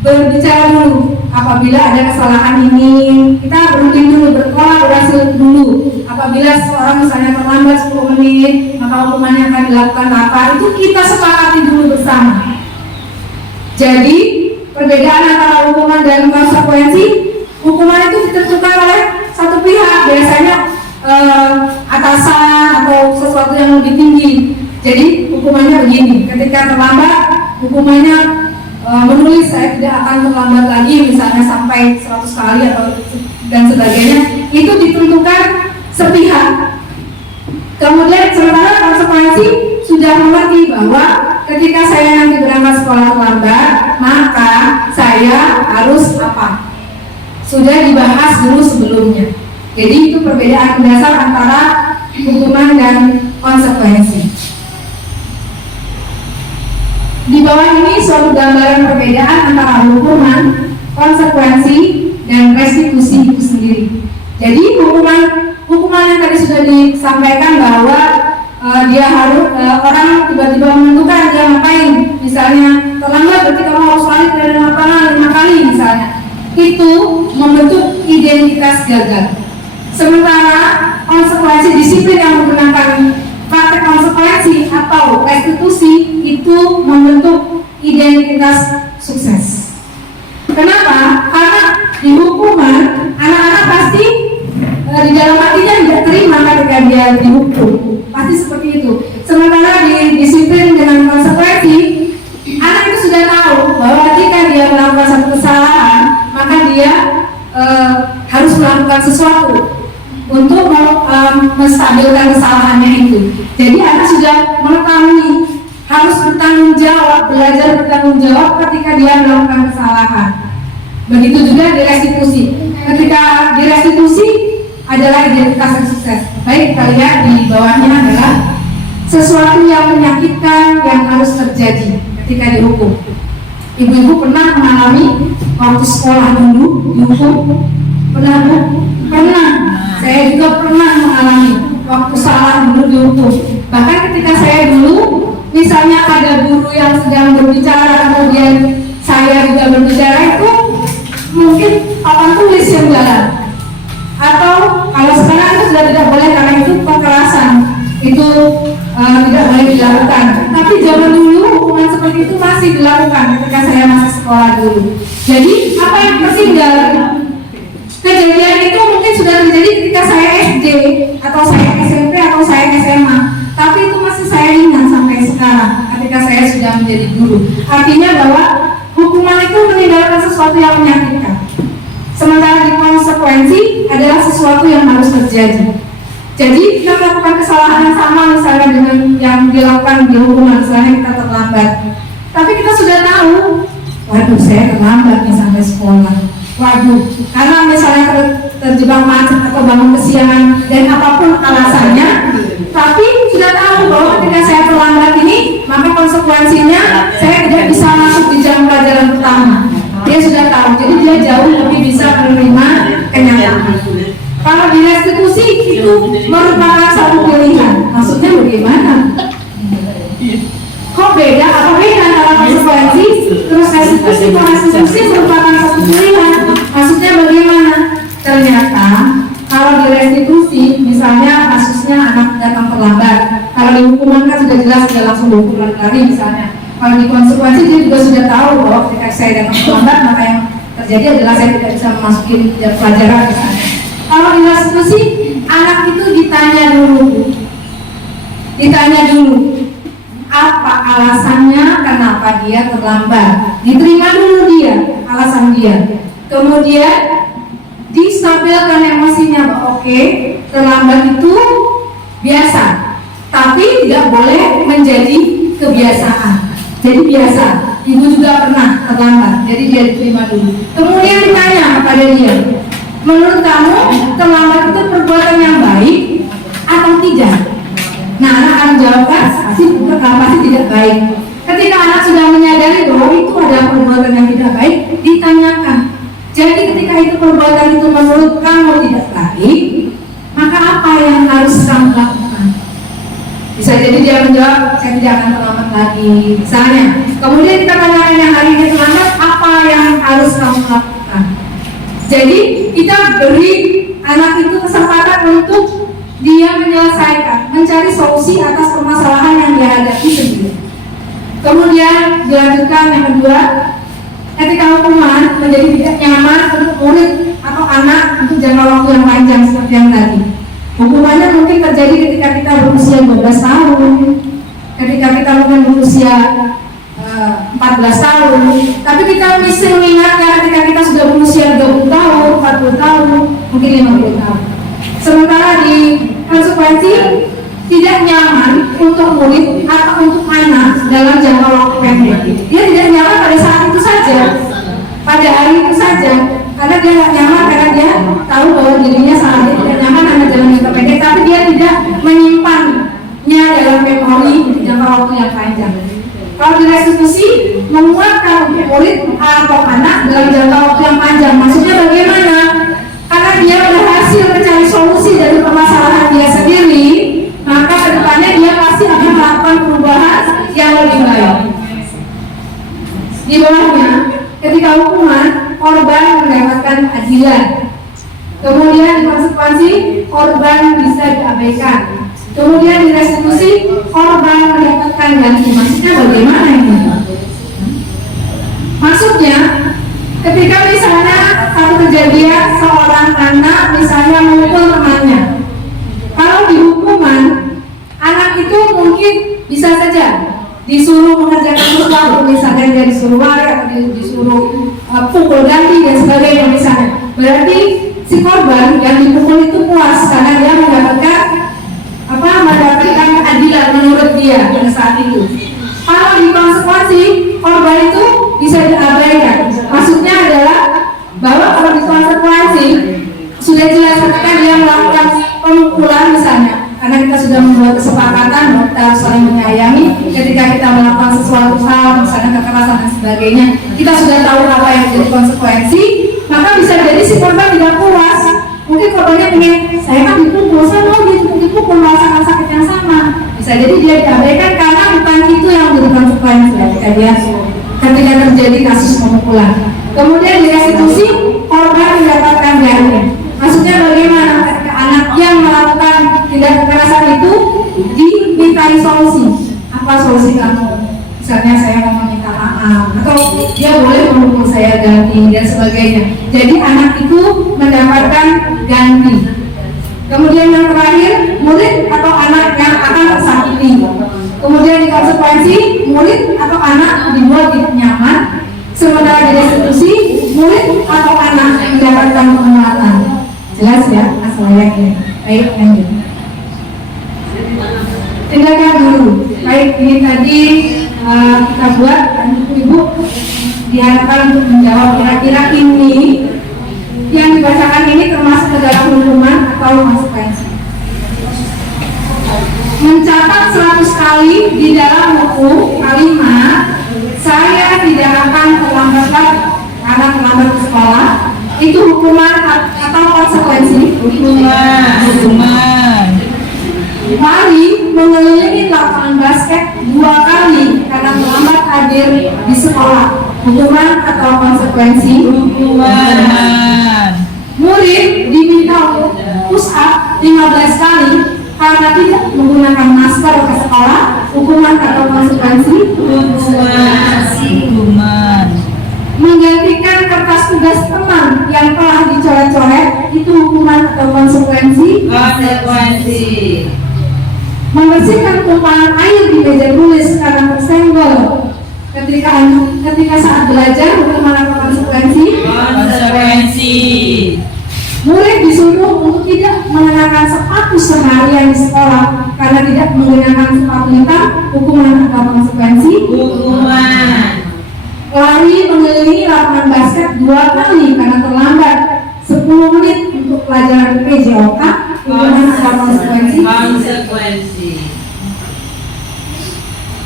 berbicara dulu. Apabila ada kesalahan ini, kita berhenti dulu, berkolaborasi dulu. Apabila seseorang misalnya terlambat 10 menit, maka hukumannya akan dilakukan apa? Itu kita sepakati dulu bersama. Jadi perbedaan antara hukuman dan konsekuensi, hukuman itu ditentukan oleh satu pihak, biasanya atasan atau sesuatu yang lebih tinggi. Jadi hukumannya begini, ketika terlambat hukumannya menulis saya tidak akan terlambat lagi, misalnya sampai 100 kali atau dan sebagainya, itu ditentukan sepihak. Kemudian sementara konsekuensi sudah mengerti bahwa ketika saya nanti berangkat sekolah terlambat, maka saya harus apa? Sudah dibahas dulu sebelumnya. Jadi itu perbedaan mendasar antara hukuman dan konsekuensi. Di bawah ini suatu gambaran perbedaan antara hukuman, konsekuensi, dan restitusi itu sendiri. Jadi hukuman yang tadi sudah disampaikan bahwa dia harus orang tiba-tiba menentukan dia ngapain, misalnya terlambat berarti kamu harus balik dari lapangan 5 kali misalnya. Itu membentuk identitas gagal. Sementara konsekuensi disiplin yang menggunakan praktek konsekuensi atau restitusi itu membentuk identitas sukses. Kenapa? Karena di hukuman anak-anak pasti di dalam hatinya tidak terima ketika dia dihukum, pasti seperti itu. Sementara di disiplin dengan konsekuensi, anak itu sudah tahu bahwa ketika dia melakukan satu kesalahan, maka dia harus melakukan sesuatu untuk menstabilkan kesalahannya itu. Jadi anak sudah mengetahui harus bertanggung jawab, belajar bertanggung jawab ketika dia melakukan kesalahan. Begitu juga di restitusi. Ketika di restitusi adalah identitas yang sukses. Baik, kita lihat di bawahnya adalah sesuatu yang menyakitkan yang harus terjadi ketika dihukum. Ibu-ibu pernah mengalami waktu sekolah dulu dihukum? Pernah Bu? Pernah. Saya juga pernah mengalami waktu salah dulu dihukum. Bahkan ketika saya dulu, misalnya ada guru yang sedang berbicara, kemudian saya juga berbicara, itu mungkin papan tulis yang jalan. Atau kalau sekarang itu sudah tidak boleh karena itu kekerasan, itu tidak boleh dilakukan. Tapi zaman dulu hukuman seperti itu masih dilakukan ketika saya masih sekolah dulu. Jadi apa yang tertinggal? Kejadian itu mungkin sudah terjadi ketika saya SD atau saya SMP atau saya SMA, tapi itu masih saya ingat sampai sekarang ketika saya sudah menjadi guru. Artinya bahwa hukuman itu meninggalkan sesuatu yang menyakitkan, sementara di konsekuensi adalah sesuatu yang harus terjadi. Jadi kita melakukan kesalahan yang sama misalnya dengan yang dilakukan di hukuman, misalnya kita terlambat, tapi kita sudah tahu, waduh saya terlambat nih sampai sekolah. Waduh, karena misalnya terjebak macet atau bangun kesiangan dan apapun alasannya, tapi sudah tahu bahwa ketika saya terlambat ini, maka konsekuensinya saya tidak bisa masuk di jam pelajaran pertama. Dia sudah tahu, jadi dia jauh lebih bisa menerima kenyataan. Kalau di restitusi itu merupakan satu pilihan. Maksudnya bagaimana? Kok beda? Apa beda antara konsekuensi terus restitusi? Kalau restitusi merupakan satu pilihan. Maksudnya bagaimana? Ternyata kalau di restitusi, misalnya kasusnya anak datang terlambat, kalau di hukuman kan sudah jelas dia langsung dihukum lari misalnya. Kalau di konsekuensi dia juga sudah tahu bahwa ketika saya datang terlambat, maka yang terjadi adalah saya tidak bisa memasuki pelajaran misalnya. Kalau di restitusi, anak itu ditanya dulu apa alasannya, kenapa dia terlambat, diterima dulu dia alasan dia, kemudian distabilkan emosinya bahwa oke, terlambat itu biasa, tapi tidak boleh menjadi kebiasaan. Jadi biasa, ibu juga pernah terlambat, jadi dia diterima dulu. Kemudian ditanya kepada dia, menurut kamu terlambat itu perbuatan yang baik atau tidak? Nah, anak akan menjawabkan pasti tidak baik. Ketika anak sudah menyadari bahwa itu adalah perbuatan yang tidak baik, ditanyakan. Jadi ketika itu perbuatan itu menurut kamu tidak baik, maka apa yang harus kamu lakukan? Bisa jadi dia menjawab, saya tidak akan terlambat lagi. Misalnya, kemudian kita tanyakan yang hari ini terlambat, apa yang harus kamu lakukan? Jadi kita beri anak itu kesempatan untuk dia menyelesaikan, mencari solusi atas permasalahan yang dia hadapi sendiri. Kemudian dilanjutkan yang kedua, ketika hukuman menjadi tidak nyaman untuk murid atau anak untuk jangka waktu yang panjang seperti yang tadi. Hukumannya mungkin terjadi ketika kita berusia 12 tahun, ketika kita mungkin berusia 14 tahun, tapi kita mesti mengingatnya ketika kita sudah berusia 20 tahun, 40 tahun, mungkin 50 tahun. Sementara di konsekuensi tidak nyaman untuk murid atau untuk anak dalam jangka waktu pendek. Dia tidak nyaman pada saat itu saja, pada hari itu saja, karena dia tidak nyaman karena dia tahu bahwa dirinya saat itu tidak nyaman hanya dalam jangka pendek, tapi dia tidak menyimpannya dalam memori jangka waktu yang panjang. Kalau di restitusi menguatkan murid atau anak dalam jangka waktu yang panjang, maksudnya bagaimana? Karena dia berhasil mencari solusi dari permasalahan dia sendiri, maka kedepannya dia pasti akan melakukan perubahan yang lebih baik. Di bawahnya, ketika hukuman, korban mendapatkan adilan. Kemudian di konsekuensi, korban bisa diabaikan. Kemudian di restitusi, korban mendapatkan ganti. Maksudnya bagaimana ini? Maksudnya, ketika misalnya satu kejadian seorang anak misalnya memukul temannya, kalau di hukuman anak itu mungkin bisa saja disuruh mengerjakan sesuatu, misalnya dia disuruh lari atau disuruh pukul ganti dan sebagainya misalnya. Berarti si korban yang dipukul itu puas karena dia mendapatkan keadilan menurut dia pada saat itu. Kalau di konsekuensi korban itu bisa diabaikan. Maksudnya adalah bahwa kalau di konsekuensi sudah jelas ketika dia melakukan pemukulan misalnya, karena kita sudah membuat kesepakatan bahwa kita harus saling menyayangi. Ketika kita melakukan sesuatu hal, misalnya kekerasan dan sebagainya, kita sudah tahu apa yang jadi konsekuensi, maka bisa jadi si korban tidak puas. Mungkin korbannya ingin, saya kan dipukul, saya mau dipukul merasakan sakit yang sama. Bisa jadi dia diabaikan karena bukan itu yang menjadi konsekuensi ketika terjadi kasus pemukulan. Kemudian di restitusi, korban mendapatkan ganti. Maksudnya bagaimana? Ketika anak yang melakukan tindak kekerasan itu dimintai solusi. Apa solusi kamu? Misalnya saya mau meminta maaf, atau dia boleh memukul saya ganti dan sebagainya. Jadi anak itu mendapatkan ganti. Kemudian yang terakhir, murid atau anak yang akan tersakiti. Kemudian di konsekuensi, murid atau anak dibuat tidak nyaman. Sementara di restitusi, murid atau anak mendapatkan penguatan. Jelas ya, asal ini. Baik, lanjut. Tindakan dulu. Baik, ini tadi kita buat, dan ibu diharapkan untuk menjawab kira-kira ini yang dibacakan ini termasuk ke dalam hukuman atau konsekuensi. Mencatat 100 kali di dalam buku kalimat saya tidak akan terlambat lagi karena terlambat ke sekolah, itu hukuman atau konsekuensi? Hukuman. Mari mengelilingi lapangan basket 2 kali karena terlambat hadir di sekolah, hukuman atau konsekuensi? Hukuman. Murid diminta untuk push up 15 kali karena tidak menggunakan masker ke sekolah, hukuman atau konsekuensi? Hukuman. Menggantikan kertas tugas teman yang telah dicoret-coret, itu hukuman atau konsekuensi? Konsekuensi. Membersihkan tumpahan air di meja tulis karena tersenggol ketika saat belajar, hukuman atau konsekuensi? Konsekuensi. Murid disuruh untuk tidak mengenakan sepatu seharian di sekolah karena tidak menggunakan sepatu hitam, hukuman atau konsekuensi. Hukuman. Lari mengelilingi lapangan basket 2 kali karena terlambat 10 menit untuk pelajaran PJOK, hukuman atau konsekuensi. Konsekuensi.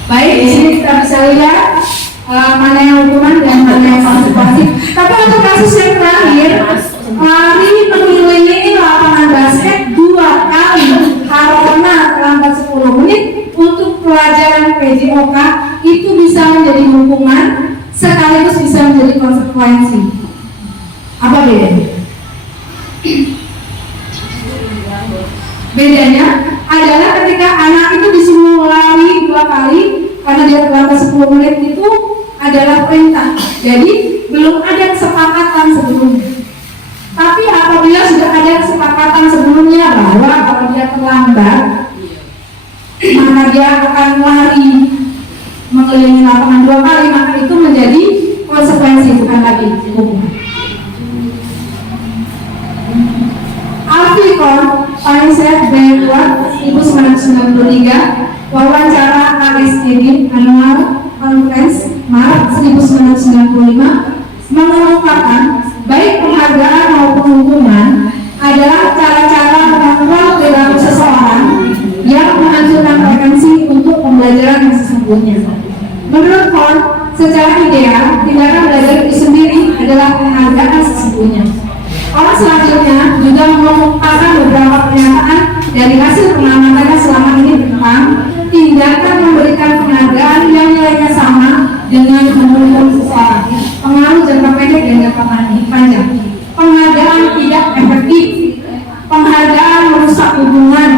Baik, di sini kita bisa lihat mana yang hukuman dan mana yang konsekuensi. Tapi untuk kasus yang terakhir, lari mengelilingi lapangan basket 2 kali karena terlambat 10 menit untuk pelajaran PJOK, itu bisa menjadi hukuman sekaligus bisa menjadi konsekuensi. Apa bedanya? Bedanya adalah ketika anak itu disuruh lari 2 kali karena dia terlambat 10 menit, itu adalah perintah. Jadi belum ada kesepakatan sebelumnya. Tapi apabila sudah ada kesepakatan sebelumnya bahwa kalau dia terlambat maka dia akan lari mengelilingi lapangan 2 kali, maka itu menjadi konsekuensi, bukan lagi hukuman. Alfikon Paiset B2 1993, wawancara ASED Annual Conference Maret 1995 mengemukakan baik penghargaan maupun hukuman adalah cara-cara mengontrol perilaku seseorang yang menghancurkan potensi untuk pembelajaran yang sesungguhnya. Menurut Horn, secara ideal, tindakan belajar itu sendiri adalah penghargaan sesungguhnya. Orang selanjutnya juga mengemukakan beberapa pernyataan dari hasil pengamatannya selama ini tentang tindakan memberikan penghargaan yang nilainya sama dengan memukul seseorang. Pengaruh jangka pendek dan jangka panjang. Penghargaan tidak efektif. Penghargaan merusak hubungan.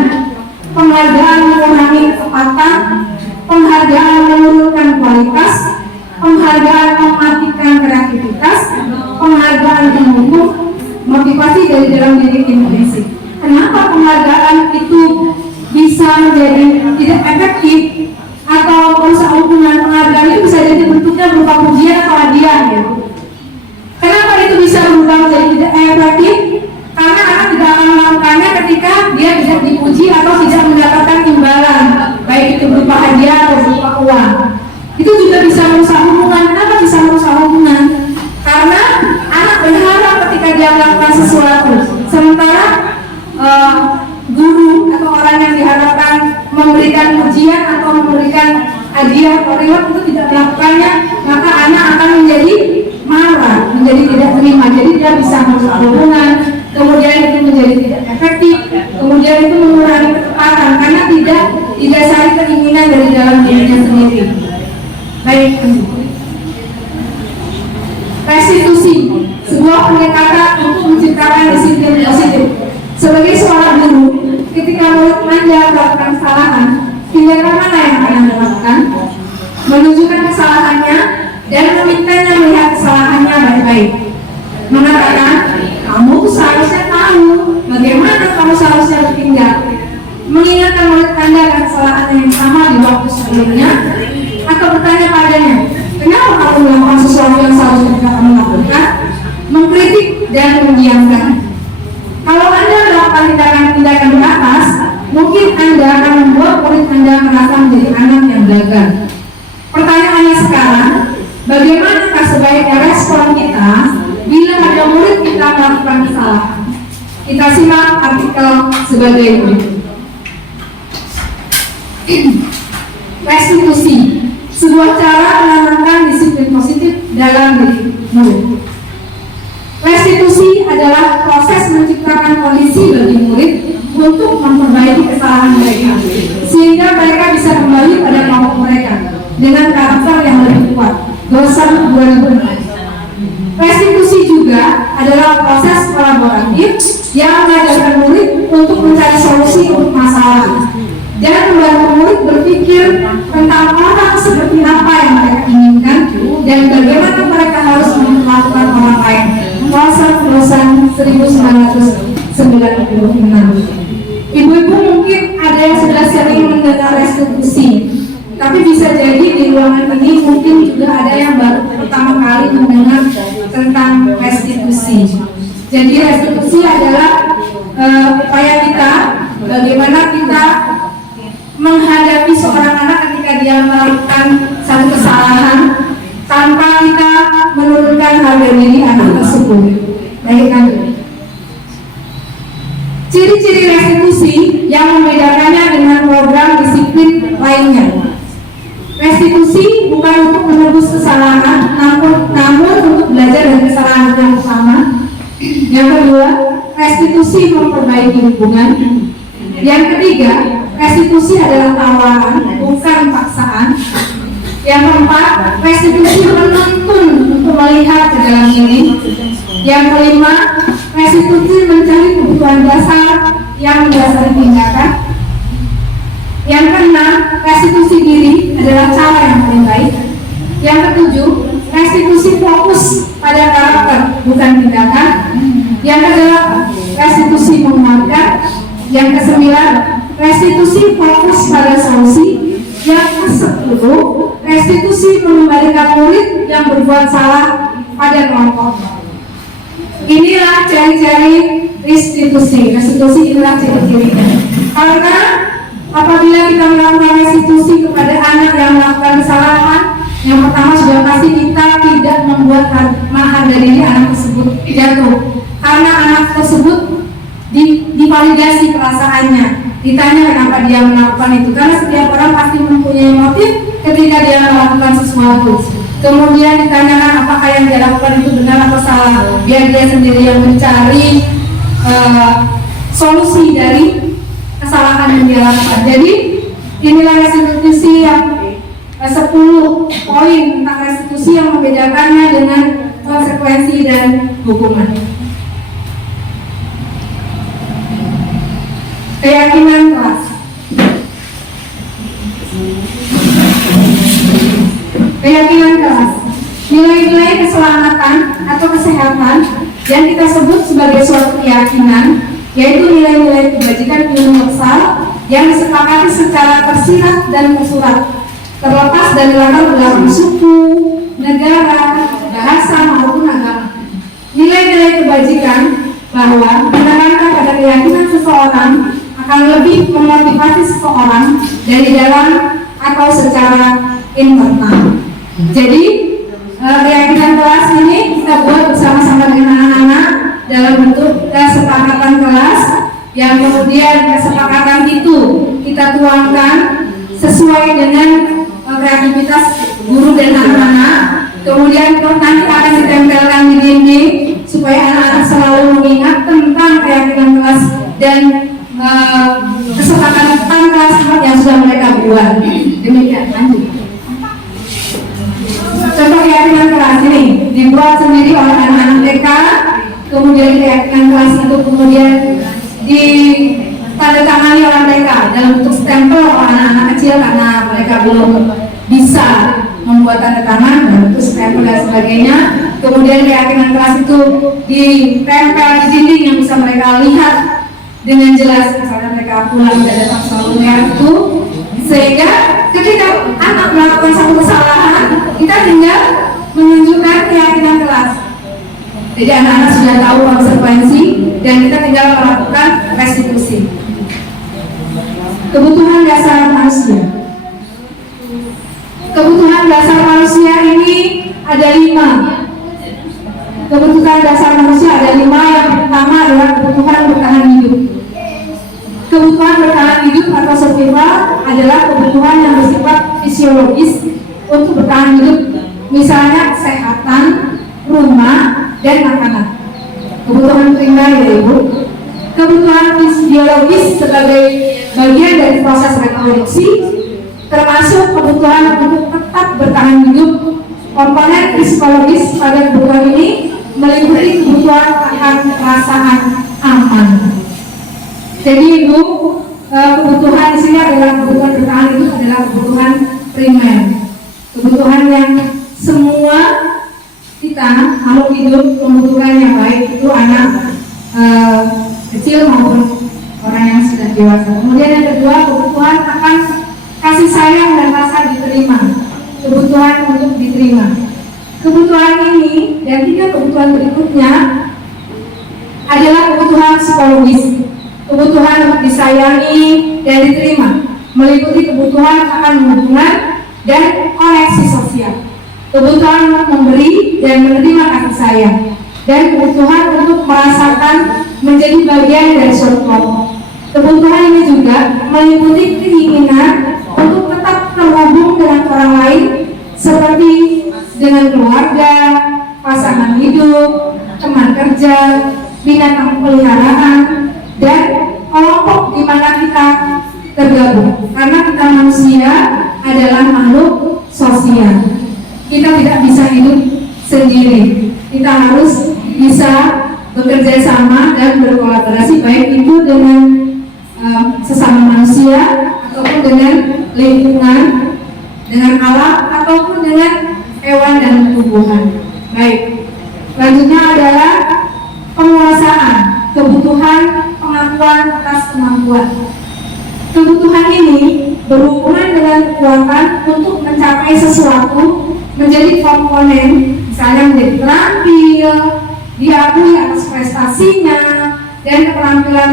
Penghargaan mengurangi kecepatan. Penghargaan menurunkan kualitas. Penghargaan mematikan kreativitas. Penghargaan menghukum. Motivasi dari dalam diri intrinsik. Kenapa penghargaan itu bisa menjadi tidak efektif atau merusak hubungan? Penghargaan itu bisa jadi bentuknya berupa pujian atau hadiah, ya. Kenapa itu bisa berubah menjadi tidak efektif? Karena anak tidak akan melakukannya ketika dia tidak dipuji atau tidak mendapatkan imbalan, baik itu berupa hadiah atau berupa uang. Itu juga bisa merusak hubungan. Kenapa bisa merusak hubungan? Karena anak berharap ketika dia melakukan sesuatu, sementara guru atau orang yang diharapkan memberikan pujian atau memberikan hadiah atau reward itu tidak melakukannya, maka anak akan menjadi marah, menjadi tidak terima. Jadi dia bisa merusak hubungan, kemudian itu menjadi tidak efektif, kemudian itu mengurangi kecepatan karena tidak didasari keinginan dari dalam dirinya sendiri. Baik. Restitusi, sebuah pendekatan untuk menciptakan disiplin positif. Sebagai seorang guru, ketika murid Anda melakukan kesalahan, tindakan mana yang akan Anda lakukan? Menunjukkan kesalahannya dan memintanya melihat kesalahannya baik-baik. Mengatakan, kamu seharusnya tahu bagaimana kamu seharusnya bertindak. Mengingatkan murid Anda akan kesalahan yang sama di waktu sebelumnya, atau bertanya padanya, kenapa kamu melakukan sesuatu yang seharusnya tidak kamu lakukan? Mengkritik dan mendiamkan. Kalau Anda melakukan tindakan-tindakan di atas, mungkin Anda akan membuat murid Anda merasa menjadi anak yang gagal. Pertanyaannya sekarang, bagaimanakah sebaiknya respon kita bila ada murid kita melakukan kesalahan? Kita simak artikel sebagai berikut. Restitusi, sebuah cara menanamkan disiplin positif dalam diri murid. Restitusi adalah proses menciptakan kondisi bagi murid untuk memperbaiki kesalahan mereka, sehingga mereka bisa kembali pada kelompok mereka dengan karakter yang lebih kuat. Dosen 2006. Restitusi juga adalah proses kolaboratif yang mengajarkan murid untuk mencari solusi untuk masalah dan membantu murid berpikir tentang orang seperti apa yang mereka inginkan dan bagaimana mereka harus memperlakukan orang lain. Dosen 1996. Ibu-ibu mungkin ada yang sudah sering mendengar restitusi, tapi bisa jadi di ruangan ini mungkin juga ada yang baru pertama kali mendengar tentang restitusi. Jadi restitusi adalah upaya kita bagaimana kita menghadapi seorang anak ketika dia melakukan satu kesalahan tanpa kita menurunkan harga diri anak tersebut. Baik kan? Ciri-ciri restitusi yang membedakannya dengan program disiplin lainnya. Restitusi bukan untuk menebus kesalahan, namun untuk belajar dari kesalahan yang pertama. Yang kedua, restitusi memperbaiki hubungan. Yang ketiga, restitusi adalah tawaran, bukan paksaan. Yang keempat, restitusi menuntun untuk melihat ke dalam ini. Yang kelima, restitusi mencari kebutuhan dasar yang mendasari tindakan. Yang keenam, restitusi diri adalah cara yang paling baik. Yang ketujuh, restitusi fokus pada karakter bukan tindakan. Yang kedelapan, restitusi menguatkan. Yang kesembilan, restitusi fokus pada solusi. Yang kesepuluh, restitusi mengembalikan murid yang berbuat salah pada kelompok. Inilah ciri-ciri restitusi. Restitusi inilah ciri-cirinya. Karena apabila kita melakukan restitusi kepada anak yang melakukan kesalahan, yang pertama sudah pasti kita tidak membuat harga diri anak tersebut jatuh, karena anak tersebut divalidasi perasaannya, ditanya kenapa dia melakukan itu, karena setiap orang pasti mempunyai motif ketika dia melakukan sesuatu. Kemudian ditanyakan apakah yang dia lakukan itu benar atau salah, biar dia sendiri yang mencari solusi dari kesalahan yang dia lakukan. Jadi inilah restitusi yang 10 poin tentang restitusi yang membedakannya dengan konsekuensi dan hukuman. Keyakinan kelas. Keyakinan kelas, nilai-nilai keselamatan atau kesehatan yang kita sebut sebagai suatu keyakinan, yaitu nilai-nilai kebajikan universal yang disepakati secara tersirat dan tersurat, terlepas dari latar belakang suku, negara, bahasa maupun agama. Nilai-nilai kebajikan bahwa menekankan pada keyakinan seseorang akan lebih memotivasi seseorang dari dalam atau secara internal. Jadi keyakinan kelas ini kita buat bersama-sama dengan anak-anak dalam bentuk kesepakatan kelas, yang kemudian kesepakatan itu kita tuangkan sesuai dengan kreativitas guru dan anak-anak. Kemudian nanti akan ditempelkan di dinding supaya anak-anak selalu mengingat tentang keyakinan kelas dan kesepakatan kelas yang sudah mereka buat. Demikian, lanjut. Contoh keyakinan kelas ini dibuat sendiri oleh anak-anak TK, kemudian keyakinan kelas itu kemudian ditandatangani oleh mereka dalam bentuk stempel oleh anak-anak kecil karena mereka belum bisa membuat tanda tangan dalam bentuk stempel dan sebagainya. Kemudian keyakinan kelas itu ditempel di dinding yang bisa mereka lihat dengan jelas, misalnya mereka pulang dan datang selalu melihat itu, sehingga ketika anak melakukan satu kesalahan, kita tinggal menunjukkan keyakinan kelas. Jadi anak-anak sudah tahu konsekuensi dan kita tinggal melakukan restitusi. Kebutuhan dasar manusia. Kebutuhan dasar manusia ini ada 5. Kebutuhan dasar manusia ada 5. Yang pertama adalah kebutuhan bertahan hidup. Kebutuhan bertahan hidup atau survival adalah kebutuhan yang bersifat fisiologis untuk bertahan hidup, misalnya kesehatan, rumah, dan makanan. Kebutuhan primer ya Ibu. Kebutuhan fisiologis sebagai bagian dari proses reproduksi, termasuk kebutuhan untuk tetap bertahan hidup. Komponen psikologis pada kebutuhan ini meliputi kebutuhan akan perasaan aman. Jadi Ibu, kebutuhan di sini adalah kebutuhan bertahan hidup adalah kebutuhan primer, kebutuhan yang semua kita makhluk hidup membutuhkannya, baik itu anak kecil maupun orang yang sudah dewasa. Kemudian yang kedua, kebutuhan akan kasih sayang dan rasa diterima, kebutuhan untuk diterima. Kebutuhan ini dan 3 kebutuhan berikutnya adalah kebutuhan psikologis, kebutuhan untuk disayangi dan diterima, meliputi kebutuhan akan hubungan dan koneksi sosial, kebutuhan untuk memberi dan menerima kasih sayang, dan kebutuhan untuk merasakan menjadi bagian dari suatu kelompok. Kebutuhan ini juga meliputi keinginan untuk tetap terhubung dengan orang lain, seperti dengan keluarga, pasangan hidup, teman kerja, binatang peliharaan, dan kelompok di mana kita tergabung. Karena kita manusia adalah makhluk sosial. Kita tidak bisa hidup sendiri. Kita harus bisa bekerja sama dan berkolaborasi, baik itu dengan sesama manusia ataupun dengan lingkungan, dengan alam ataupun dengan hewan dan tumbuhan. Baik, selanjutnya adalah penguasaan, kebutuhan pengakuan atas kemampuan. Kebutuhan ini berhubungan dengan kekuatan untuk mencapai sesuatu menjadi komponen, misalnya menjadi terampil, diakui atas prestasinya dan keterampilan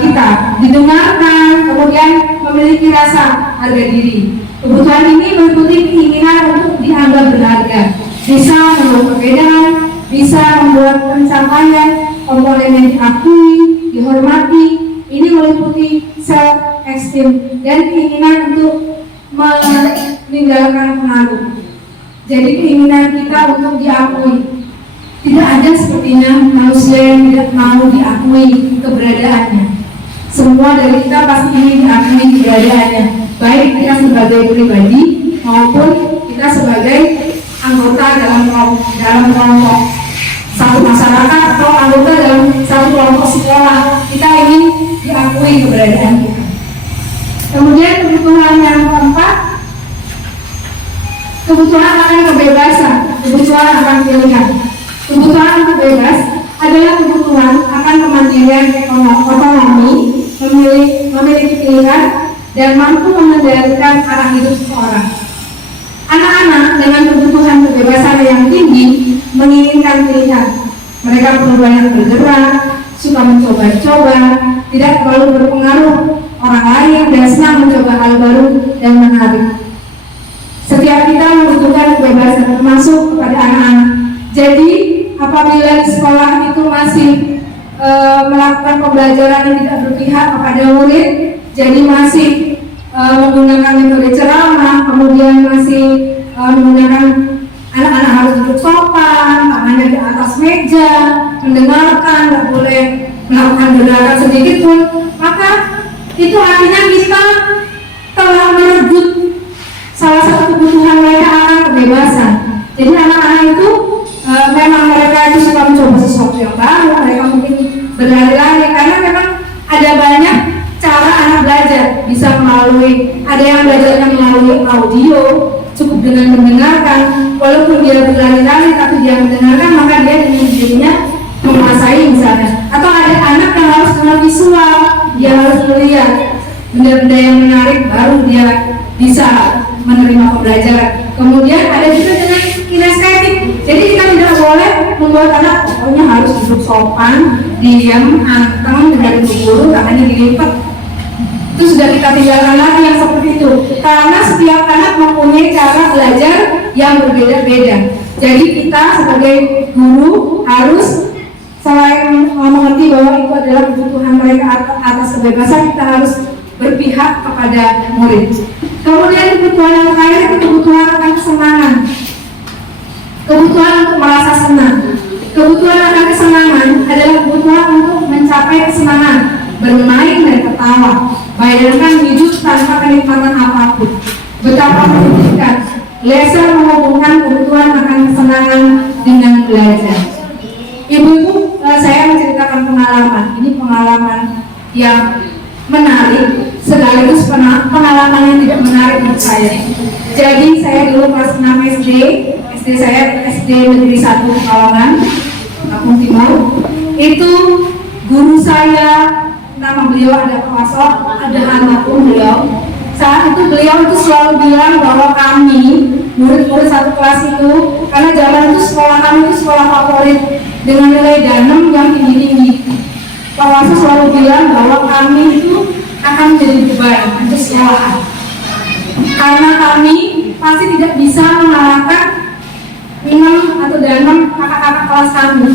kita, didengarkan, kemudian memiliki rasa harga diri. Kebutuhan ini meliputi keinginan untuk dianggap berharga, bisa membuat perbedaan, bisa membuat pencapaian, komponen yang diakui, dihormati. Ini meliputi self-esteem dan keinginan untuk meninggalkan pengaruh. Jadi keinginan kita untuk diakui. Tidak ada sepertinya manusia yang tidak mau diakui keberadaannya. Semua dari kita pasti ingin diakui keberadaannya, baik kita sebagai pribadi maupun kita sebagai anggota dalam kelompok satu masyarakat atau anggota dalam satu kelompok sekolah. Kita ingin diakui keberadaan kita. Kemudian kebutuhan yang keempat, kebutuhan akan kebebasan, kebutuhan akan pilihan. Kebutuhan untuk bebas adalah kebutuhan akan kemandirian otonomi, memiliki pilihan, dan mampu mengendalikan arah hidup seseorang. Anak-anak dengan kebutuhan kebebasan yang tinggi menginginkan pilihan. Mereka perlu banyak bergerak, suka mencoba-coba, tidak terlalu berpengaruh orang lain, dan senang mencoba hal baru dan menarik. Setiap kita membutuhkan kebebasan, termasuk kepada anak-anak. Jadi apabila di sekolah itu masih melakukan pembelajaran yang tidak berpihak kepada murid, jadi masih menggunakan metode ceramah, kemudian masih menggunakan anak-anak harus duduk sopan, tangannya di atas meja, mendengarkan, nggak boleh melakukan gerakan sedikit pun, maka itu artinya kita telah merebut salah satu kebutuhan mereka akan kebebasan. Jadi anak-anak itu memang mereka itu suka mencoba sesuatu yang baru, mereka mungkin berlari-lari karena memang ada banyak cara anak belajar, bisa melalui, ada yang belajarnya melalui audio, cukup dengan mendengarkan, walaupun dia berlari-lari tapi dia mendengarkan, maka dia dengan dirinya menguasai misalnya. Atau ada anak yang harus dengan visual, dia harus melihat benda-benda yang menarik baru dia bisa menerima pembelajaran. Kemudian ada juga dengan kinestetik. Jadi kita tidak boleh membuat anak pokoknya harus duduk sopan, diam, anteng, dengan guru, tangannya dilipat. Itu sudah kita tinggalkan lagi yang seperti itu. Karena setiap anak mempunyai cara belajar yang berbeda-beda. Jadi kita sebagai guru harus selain mengerti bahwa itu adalah kebutuhan mereka atas kebebasan, kita harus berpihak kepada murid. Kemudian kebutuhan yang terakhir itu kebutuhan akan kesenangan. Kebutuhan untuk merasa senang. Kebutuhan akan kesenangan adalah kebutuhan untuk mencapai kesenangan, bermain dan tertawa. Bayangkan hidup tanpa kenikmatan apapun. Betapa menyenangkan. Lessor menghubungkan kebutuhan akan kesenangan dengan belajar. Ibu-ibu, saya menceritakan pengalaman. Ini pengalaman yang menarik, sekaligus pengalaman yang tidak menarik menurut saya. Jadi saya dulu kelas 6 SD saya SD Negeri 1 Pekalongan, Lampung Timur. Itu guru saya, nama beliau ada Pak Waso, ada almarhum beliau. Saat itu beliau itu selalu bilang bahwa kami murid-murid satu kelas itu, karena zaman itu sekolah kami itu sekolah favorit dengan nilai danem yang tinggi-tinggi. Pak Wasu selalu bilang bahwa kami itu akan menjadi beban untuk sekolahan, karena kami pasti tidak bisa mengalahkan 6 atau danem kakak-kakak kelas kami.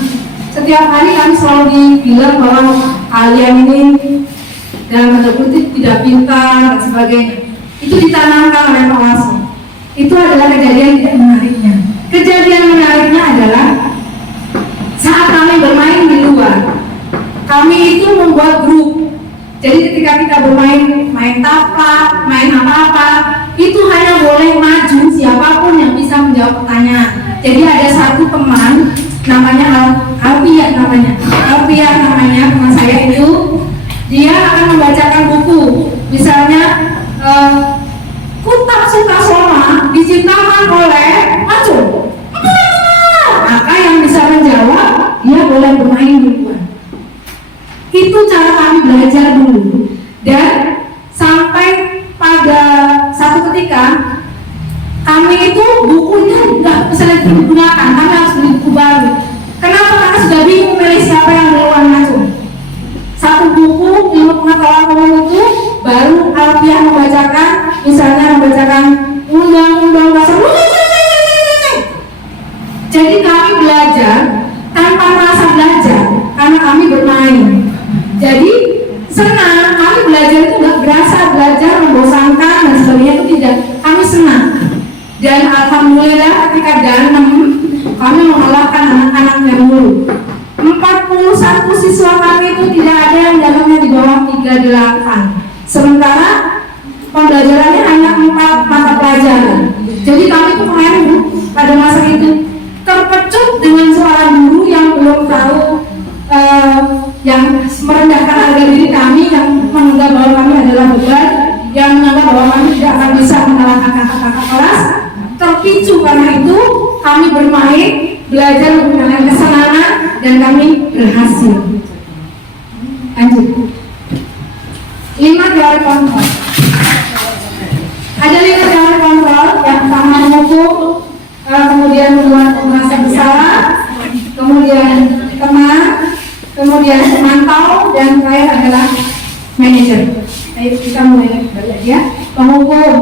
Setiap hari kami selalu dibilang bahwa kalian ini dalam tanda kutip tidak pintar dan sebagainya. Itu ditanamkan oleh Pak Wasu. Itu adalah kejadian tidak menariknya. Kejadian menariknya adalah saat kami bermain di luar, kami itu membuat grup. Jadi ketika kita main taplak, main apa-apa, itu hanya boleh maju siapapun yang bisa menjawab pertanyaan. Jadi ada satu teman namanya Alpia namanya teman saya itu, dia akan membacakan buku. Misalnya Kutak Suka Soma diciptakan oleh Acung. Maka yang bisa menjawab dia boleh bermain duluan. Itu cara kami belajar dulu. Dan sampai pada satu ketika kami itu buku itu nggak bisa lagi digunakan, kami harus beli buku baru. Kenapa? Karena sudah bingung milih siapa yang duluan masuk. Satu buku ilmu pengetahuan umum itu baru Alfiah membacakan, misalnya membacakan undang-undang dasar. Jadi kami belajar tanpa merasa belajar karena kami bermain. Jadi senang, kami belajar itu nggak berasa belajar membosankan dan sebagainya, itu tidak, kami senang. Dan alhamdulillah ketika danem kami mengalahkan anak-anak yang dulu. 41 siswa kami itu tidak ada yang dalamnya di bawah 38. Sementara pembelajarannya hanya 4 mata pelajaran. Jadi kami kemarin pada masa itu terpecut dengan suara guru yang belum tahu, yang merendahkan harga diri kami, yang menganggap bahwa kami adalah beban, yang menganggap bahwa kami tidak akan bisa mengalahkan kakak-kakak kelas. Terpicu karena itu kami bermain, belajar menggunakan kesenangan, dan kami berhasil. Lanjut. 5 teori kontrol. Ada 5 teori kontrol. Yang pertama mengukur, kemudian membuat merasa bersalah, kemudian teman, kemudian memantau, dan terakhir adalah manajer. Ayo kita mulai belajar ya. Pengukur.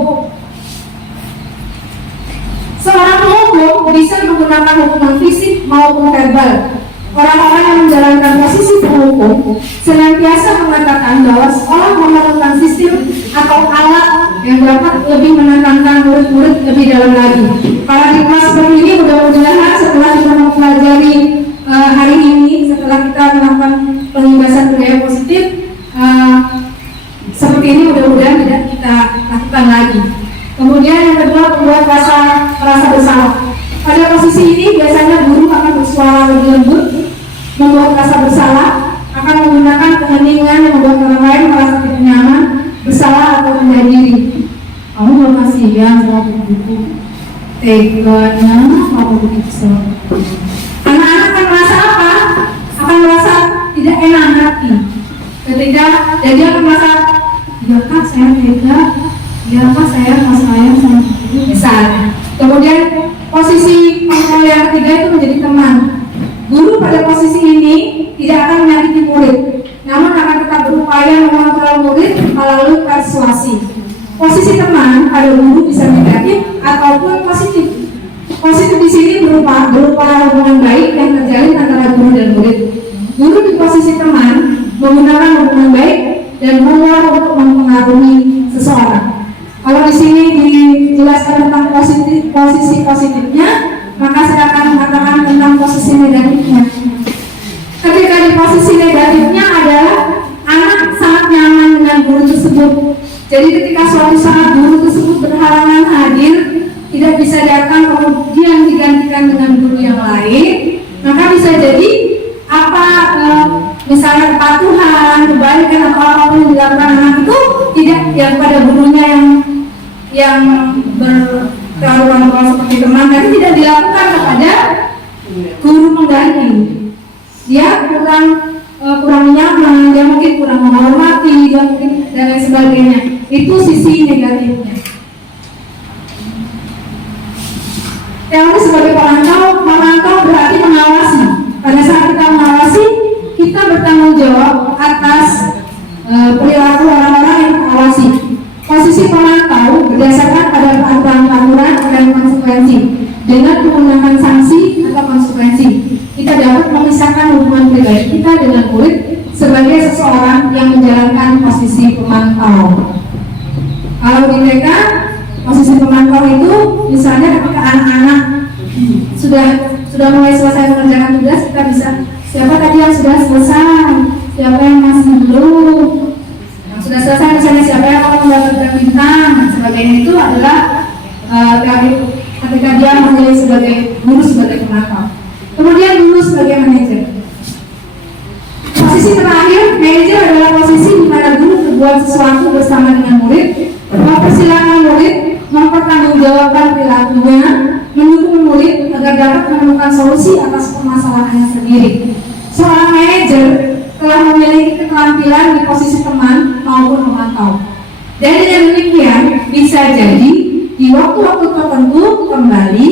Seorang pengukur bisa menggunakan hukuman fisik maupun verbal. Orang-orang yang menjalankan posisi pengukur senantiasa mengatakan bahwa sekolah memerlukan sistem atau alat yang dapat lebih menenangkan murid-murid lebih dalam lagi. Paradigma seperti ini mudah-mudahan setelah kita mempelajari hari ini, setelah kita melakukan pembebasan budaya positif, seperti ini mudah-mudahan tidak kita lakukan lagi. Kemudian yang kedua, membuat merasa bersalah. Pada posisi ini biasanya guru akan bersuara lebih lembut, membuat rasa bersalah, akan menggunakan keheningan yang membuat orang lain merasa tidak nyaman, bersalah atau rendah diri. Kamu belum kasihan sama buku, teganya kamu begitu. Anak-anak akan merasa apa? Akan merasa tidak enak hati. Ketika dan dia akan merasa, ya kak saya tega, ya kak saya sayang sama buku. Misalnya. Kemudian posisi kontrol yang ketiga itu menjadi teman. Guru pada posisi ini tidak akan menyakiti murid, namun akan tetap berupaya mengontrol murid melalui persuasi. Posisi teman pada guru bisa negatif ataupun positif. Positif di sini berupa hubungan baik yang terjalin antara guru dan murid. Guru di posisi teman menggunakan hubungan baik dan humor untuk mempengaruhi seseorang. Kalau di sini dijelaskan tentang posisi positifnya, maka saya akan mengatakan tentang posisi negatifnya. Ketika di posisi negatifnya adalah anak sangat nyaman dengan guru tersebut. Jadi ketika suatu saat guru tersebut berhalangan hadir, tidak bisa datang, kemudian digantikan dengan guru yang lain, maka bisa jadi misalnya kepatuhan, kebaikan atau apapun yang dilakukan anak itu tidak yang pada gurunya yang berkeluarga seperti teman tadi tidak dilakukan kepada guru mengganti. Dia kurang nyaman, dia mungkin kurang menghormati, dia mungkin dan lain sebagainya. Itu sisi negatifnya. Yang sebagai pemantau berarti mengawasi. Pada saat dengan menggunakan sanksi atau konsekuensi. Kita dapat memisahkan hubungan pribadi kita dengan murid sebagai seseorang yang menjalankan posisi pemantau. Kalau di TK, posisi pemantau itu misalnya ketika anak-anak sudah mulai selesai mengerjakan tugas, kita bisa siapa tadi yang sudah selesai, siapa yang masih belum, yang sudah selesai misalnya siapa yang mau mendapatkan bintang dan sebagainya. Itu adalah ketika dia memilih sebagai guru sebagai pemantau. Kemudian guru sebagai manajer. Posisi terakhir, manajer adalah posisi di mana guru berbuat sesuatu bersama dengan murid, mempersilahkan murid, mempertanggungjawabkan perilakunya, mendukung murid agar dapat menemukan solusi atas permasalahannya sendiri. Seorang manajer telah memiliki keterampilan di posisi teman maupun pemantau. Dan dengan demikian bisa jadi di waktu-waktu tertentu kembali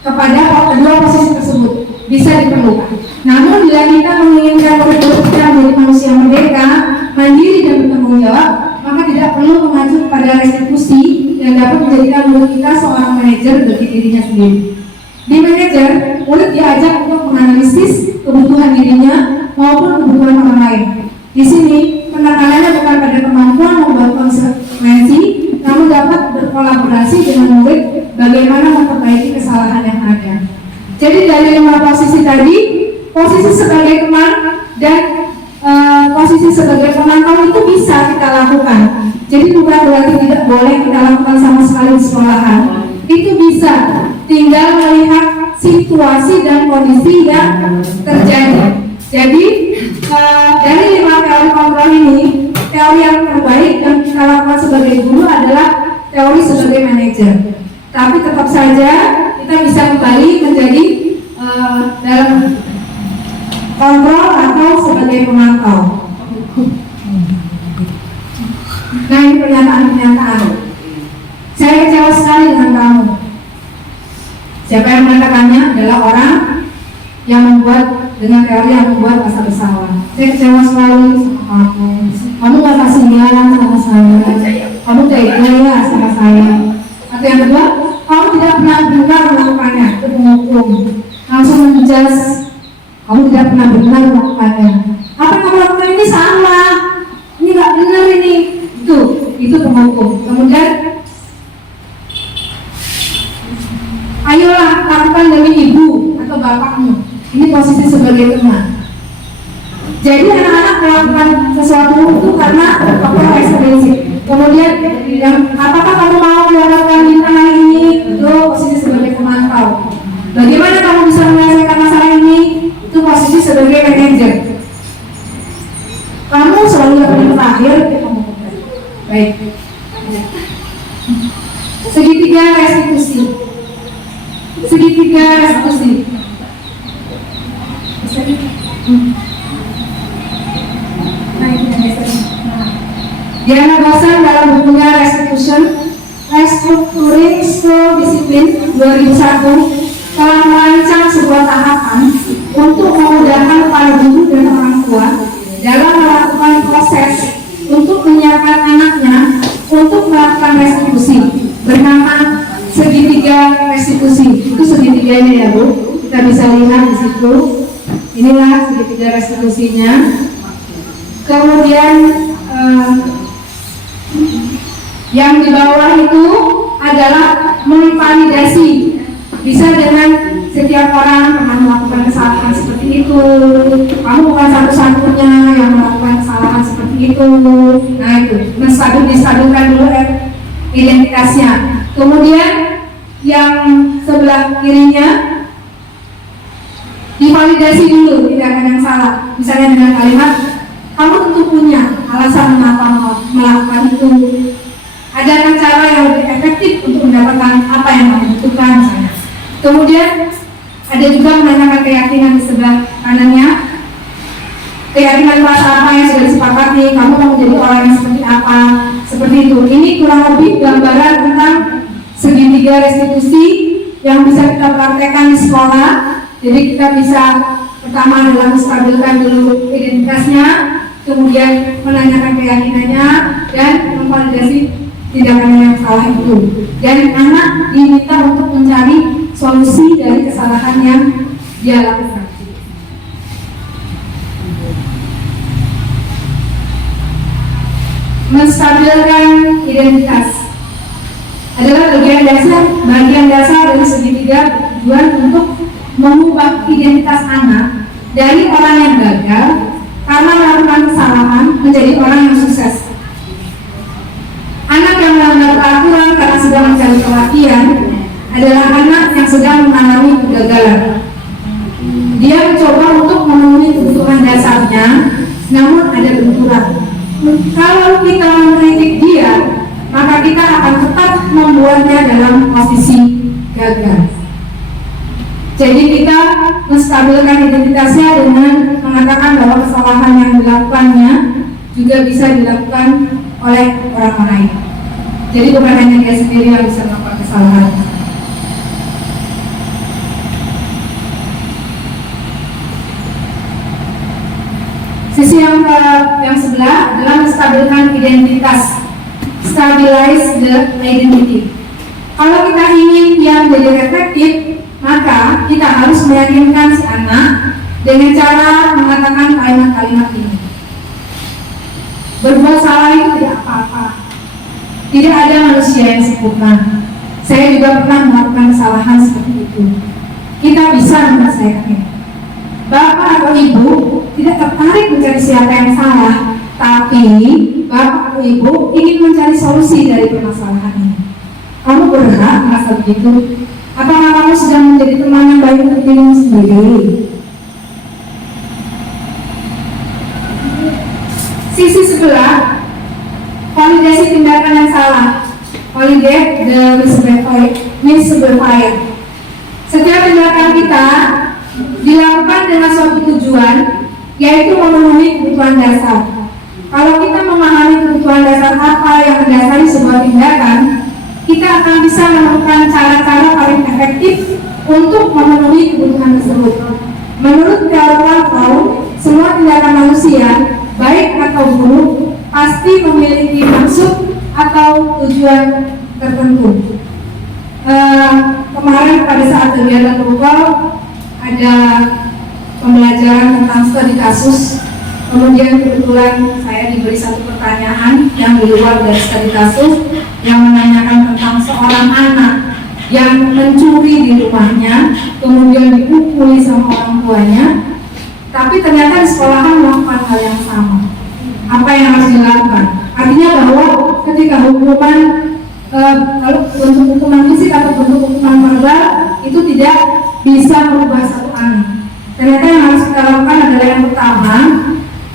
kepada kedua posisi tersebut bisa diperlukan. Namun bila kita menginginkan murid-murid kita menjadi manusia merdeka, mandiri dan bertanggung jawab, maka tidak perlu mengacu pada restitusi yang dapat menjadikan murid kita seorang manajer bagi dirinya sendiri. Di manajer, murid diajak untuk menganalisis kebutuhan dirinya maupun kebutuhan orang lain. Di sini penekanannya bukan pada kemampuan membuat konsekuensi, namun dapat berkolaborasi dengan murid bagaimana memperbaiki kesalahan yang ada. Jadi dari 5 posisi tadi, posisi sebagai teman dan posisi sebagai pemantau itu bisa kita lakukan. Jadi bukan berarti tidak boleh kita lakukan sama sekali di sekolahan. Itu bisa, tinggal melihat situasi dan kondisi yang terjadi. Jadi dari 5 teori kontrol ini, teori yang terbaik yang kita lakukan sebagai guru adalah teori sebagai manajer. Tapi tetap saja kita bisa kembali menjadi dalam kontrol atau sebagai pemantau. Nah, ini pernyataan-pernyataan. Saya kecewa sekali dengan kamu. Siapa yang mengatakannya adalah orang yang membuat dengan teori yang membuat rasa bersalah. Saya kecewa sekali sama kamu. Kamu gak kasihan sama saya. Kamu tega ya sama saya. Atau yang kedua, kamu tidak pernah benar melakukannya. Itu penghukum. Langsung menjudge. Kamu tidak pernah benar melakukannya. Apa yang kamu lakukan ini salah. Ini gak benar ini. Itu penghukum. Kemudian, ayolah lakukan demi ibu atau bapakmu. Ini posisi sebagai teman. Jadi anak-anak melakukan sesuatu itu karena faktor ekstrinsi. Kemudian yang apakah kamu mau mendapatkan bintang hari ini? Itu posisi sebagai pemantau. Bagaimana kamu bisa menyelesaikan masalah ini? Itu posisi sebagai manajer. Kamu selalu yang terakhir. Baik. Segitiga restitusi. Segitiga restitusi. Diana Basan dalam bukunya Restructuring School Discipline 2001 telah merancang sebuah tahapan untuk memudahkan para guru dan orang tua dalam melakukan proses untuk menyiapkan anaknya untuk melakukan restitusi bernama segitiga restitusi. Itu segitiganya ya Bu, kita bisa lihat di situ. Inilah segitiga restitusinya. Kemudian yang di bawah itu adalah memvalidasi. Bisa dengan setiap orang pernah melakukan kesalahan seperti itu. Kamu bukan satu-satunya yang melakukan kesalahan seperti itu. Nah itu, distabilkan dulu identitasnya. Kemudian yang sebelah kirinya divalidasi dulu tindakan yang salah. Misalnya dengan kalimat, kamu tentu punya alasan mengapa melakukan itu. Ada cara yang lebih efektif untuk mendapatkan apa yang kamu butuhkan misalnya. Kemudian ada juga menanyakan keyakinan di sebelah kanannya. Keyakinan rasa apa yang sudah disepakati, kamu mau menjadi orang yang seperti apa, seperti itu. Ini kurang lebih gambaran tentang segitiga restitusi yang bisa kita praktekkan di sekolah. Jadi kita bisa pertama adalah menstabilkan dulu identitasnya, kemudian menanyakan keyakinannya dan memvalidasi tindakan yang salah itu. Dan anak diminta untuk mencari solusi dari kesalahan yang dia lakukan. Menstabilkan identitas adalah bagian dasar dari segitiga bertujuan untuk mengubah identitas anak dari orang yang gagal karena melakukan kesalahan menjadi orang yang sukses. Anak yang melanggar peraturan karena sedang mencari perhatian adalah anak yang sedang mengalami kegagalan. Dia mencoba untuk memenuhi kebutuhan dasarnya, namun ada benturan. Kalau kita mengkritik dia, maka kita akan tetap membuatnya dalam posisi gagal. Jadi kita menstabilkan identitasnya dengan mengatakan bahwa kesalahan yang dilakukannya juga bisa dilakukan oleh orang lain. Jadi bukan hanya dia sendiri yang bisa melakukan kesalahan. Sisi yang sebelah adalah menstabilkan identitas, stabilize the identity. Kalau kita ingin dia menjadi efektif, maka kita harus meyakinkan si anak dengan cara mengatakan kalimat-kalimat ini. Berbuat salah itu tidak apa-apa. Tidak ada manusia yang sempurna. Saya juga pernah melakukan kesalahan seperti itu. Kita bisa menyelesaikannya. Bapak atau ibu tidak tertarik mencari siapa yang salah, tapi bapak atau ibu ingin mencari solusi dari permasalahan ini. Kamu berhak merasa begitu? Apakah kamu sudah menjadi teman yang baik untuk dirimu sendiri? Sisi sebelah, validasi tindakan yang salah, validate the misbehavior. Setiap tindakan kita dilakukan dengan suatu tujuan, yaitu memenuhi kebutuhan dasar. Kalau kita memahami kebutuhan dasar apa yang mendasari sebuah tindakan, kita akan bisa menemukan cara-cara paling efektif untuk memenuhi kebutuhan tersebut. Menurut teori Paul, semua tindakan manusia, baik atau buruk, pasti memiliki maksud atau tujuan tertentu. Kemarin pada saat kegiatan Google ada pembelajaran tentang studi kasus, kemudian kebetulan saya diberi satu pertanyaan yang di luar dari studi kasus yang menanyakan tentang seorang anak yang mencuri di rumahnya, kemudian dipukuli sama orang tuanya, tapi ternyata di sekolahan melakukan hal yang sama. Apa yang harus dilakukan? Artinya bahwa ketika hukuman kalau bentuk hukuman fisik atau bentuk hukuman verbal itu tidak bisa merubah satu anak. Ternyata yang harus kita lakukan adalah yang pertama,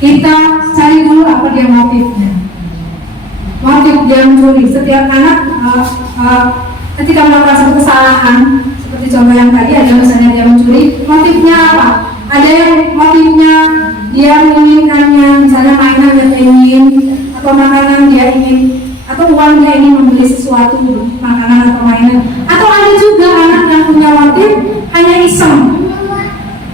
kita cari dulu apa dia motifnya. Motif dia mencuri. Setiap anak ketika melakukan satu kesalahan, seperti contoh yang tadi ada misalnya dia mencuri, motifnya apa? Ada yang motifnya dia menginginkannya, misalnya mainan yang dia ingin, atau makanan dia ingin, atau uang dia ingin membeli sesuatu, makanan atau mainan. Atau ada juga anak yang punya motif hanya iseng.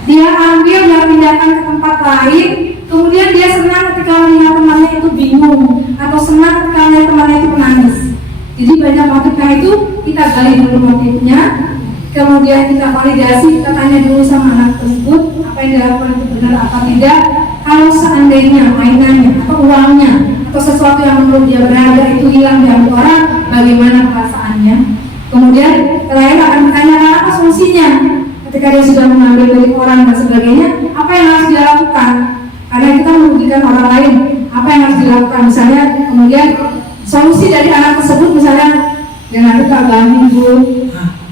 Dia ambil dan pindahkan ke tempat lain, kemudian dia senang ketika melihat temannya itu bingung, atau senang ketika melihat temannya itu menangis. Jadi banyak motifnya itu kita gali dulu motifnya, kemudian kita validasi, kita tanya dulu sama anak tersebut apa yang dilakukan itu benar apa tidak. Kalau seandainya mainannya atau uangnya atau sesuatu yang menurut dia berharga itu hilang dari orang, bagaimana perasaannya? Kemudian terakhir akan bertanya apa solusinya ketika dia sudah mengambil milik orang dan sebagainya, apa yang harus dia lakukan? Karena kita merugikan orang lain, apa yang harus dilakukan? Misalnya kemudian solusi dari anak tersebut misalnya jangan lupa bantu bu,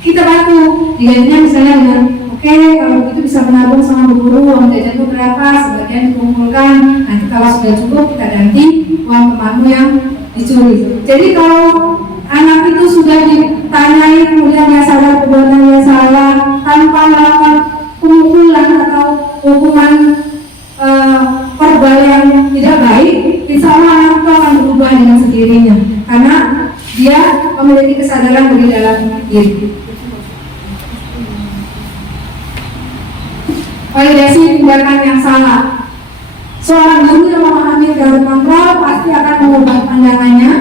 kita bantu digantinya misalnya dengan oke, kalau begitu bisa menabung sama bu guru, uang jajan itu berapa, sebagian dikumpulkan, nanti kalau sudah cukup kita ganti uang temanmu yang dicuri. Jadi kalau anak itu sudah ditanyai kemudian dia sadar perbuatannya salah tanpa melakukan pemukulan atau hukuman verbal yang tidak baik, insya Allah anak itu akan berubah dengan sendirinya karena dia memiliki kesadaran dari dalam diri. Validasi tindakan yang salah. Seorang guru yang memahami teori kontrol pasti akan mengubah pandangannya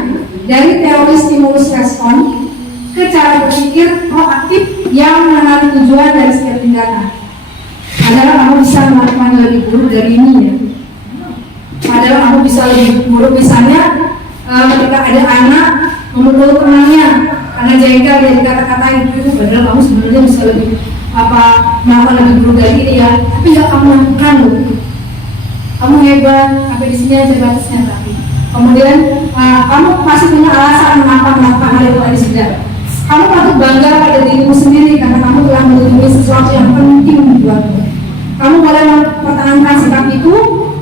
dari teori stimulus respon ke cara berpikir proaktif yang mengenali tujuan dari setiap tindakan adalah kamu bisa melakukan lebih buruk dari ini ya. Padahal kamu bisa lebih buruk, misalnya ketika ada anak memukul temannya karena jengkel dari kata-kata itu, padahal kamu sebenarnya bisa lebih melakukan lebih buruk dari ini ya, tapi ya kamu lakukan loh. Kamu hebat, sampai di sini aja batasnya. Tapi kemudian kamu pasti punya alasan mengapa melakukan hal itu tadi sudah. Kamu patut bangga pada dirimu sendiri karena kamu telah melindungi sesuatu yang penting buatmu. Kamu boleh mempertahankan sikap itu,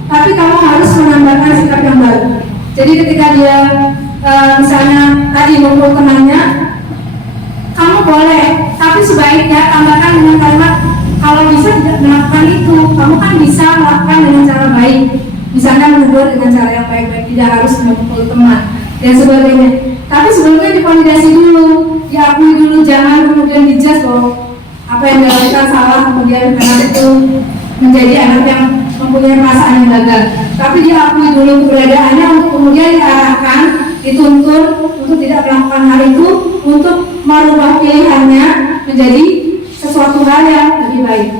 tapi kamu harus menambahkan sikap yang baru. Jadi ketika dia misalnya tadi memukul temannya, kamu boleh, tapi sebaiknya tambahkan dengan kalimat kalau bisa tidak melakukan itu. Kamu kan bisa melakukan dengan cara baik, misalnya menegur dengan cara yang baik-baik, tidak harus memukul teman dan sebagainya. Tapi sebelumnya divalidasi dulu, diakui dulu, jangan kemudian dijudge bahwa apa yang dilakukan salah, kemudian anak itu menjadi anak yang mempunyai perasaan yang gagal. Tapi diakui dulu keberadaannya untuk kemudian diarahkan, dituntun untuk tidak melakukan hal itu, untuk merubah pilihannya menjadi sesuatu hal yang lebih baik.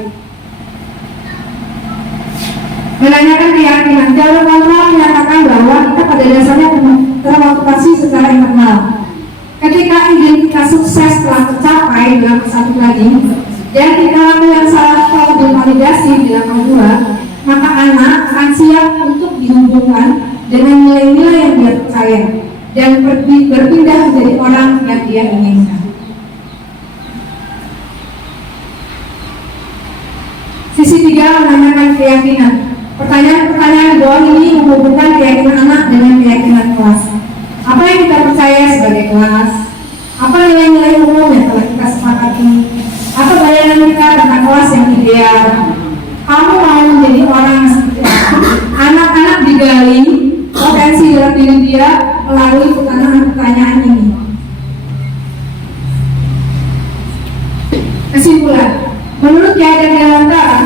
Menanyakan keyakinan, jalur kontrol menyatakan bahwa kita pada dasarnya termotivasi secara internal. Ketika identitas sukses telah tercapai di langkah satu lagi, dan perilaku yang salah telah divalidasi di langkah dua, maka anak akan siap untuk dihubungkan dengan nilai-nilai yang dia percaya dan berpindah menjadi orang yang dia inginkan. Sisi 3 menanyakan keyakinan. Pertanyaan-pertanyaan di bawah ini menghubungkan keyakinan anak dengan keyakinan kelas. Apa yang kita percaya sebagai kelas? Apa nilai-nilai umum yang telah kita sepakati? Apa bayangan kita tentang kelas yang ideal? Kamu mau menjadi orang yang seperti apa? Anak-anak digali potensi dalam diri dia melalui pertanyaan ini. Kesimpulan, menurut Ki Hajar Dewantara,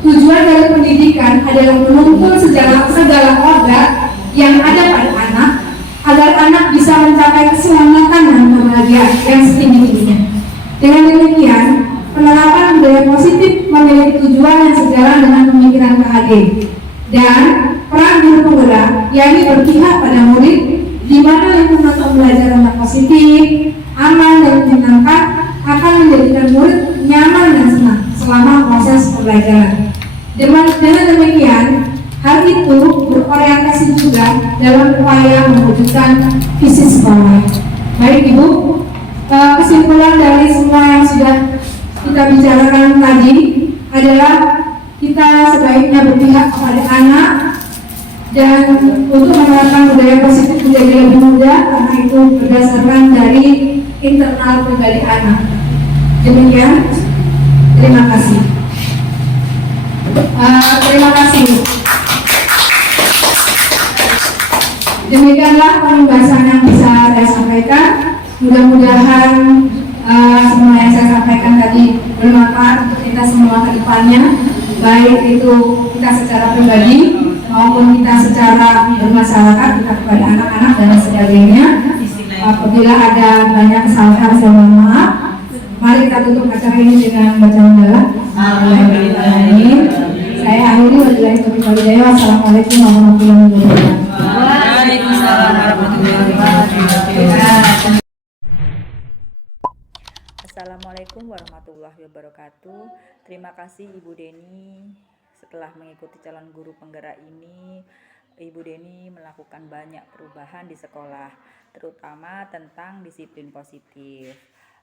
tujuan dari pendidikan adalah menuntun segala organ yang ada pada anak agar anak bisa mencapai keselamatan dan kebahagiaan yang setinggi-tingginya. Dengan demikian, penerapan budaya positif memiliki tujuan yang sejalan dengan pemikiran KHD dan peran guru penggerak, yakni berpihak pada murid, di mana lingkungan pembelajaran yang positif, aman dan menyenangkan akan menjadikan murid nyaman dan senang selama proses pembelajaran. Dengan demikian, hal itu berorientasi juga dalam upaya mewujudkan visi sekolah. Baik Ibu, kesimpulan dari semua yang sudah kita bicarakan tadi adalah kita sebaiknya berpihak kepada anak dan untuk menerapkan budaya positif menjadi lebih mudah karena itu berdasarkan dari internal pribadi anak. Demikian, terima kasih. Terima kasih. Demikianlah pembahasan yang bisa saya sampaikan. Mudah-mudahan semua yang saya sampaikan tadi bermanfaat untuk kita semua ke depannya, baik itu kita secara pribadi maupun kita secara bermasyarakat, kita kepada anak-anak dan sebagainya. Apabila ada banyak kesalahan, saya mohon maaf. Mari kita tutup acara ini dengan baca hamdalah. Amin. Saya akhiri wabillahi taufiq wal hidayah. Wassalamualaikum warahmatullahi wabarakatuh. Waalaikumsalam warahmatullahi wabarakatuh. Assalamualaikum warahmatullahi wabarakatuh. Terima kasih Ibu Deni. Setelah mengikuti calon guru penggerak ini, Ibu Deni melakukan banyak perubahan di sekolah, terutama tentang disiplin positif.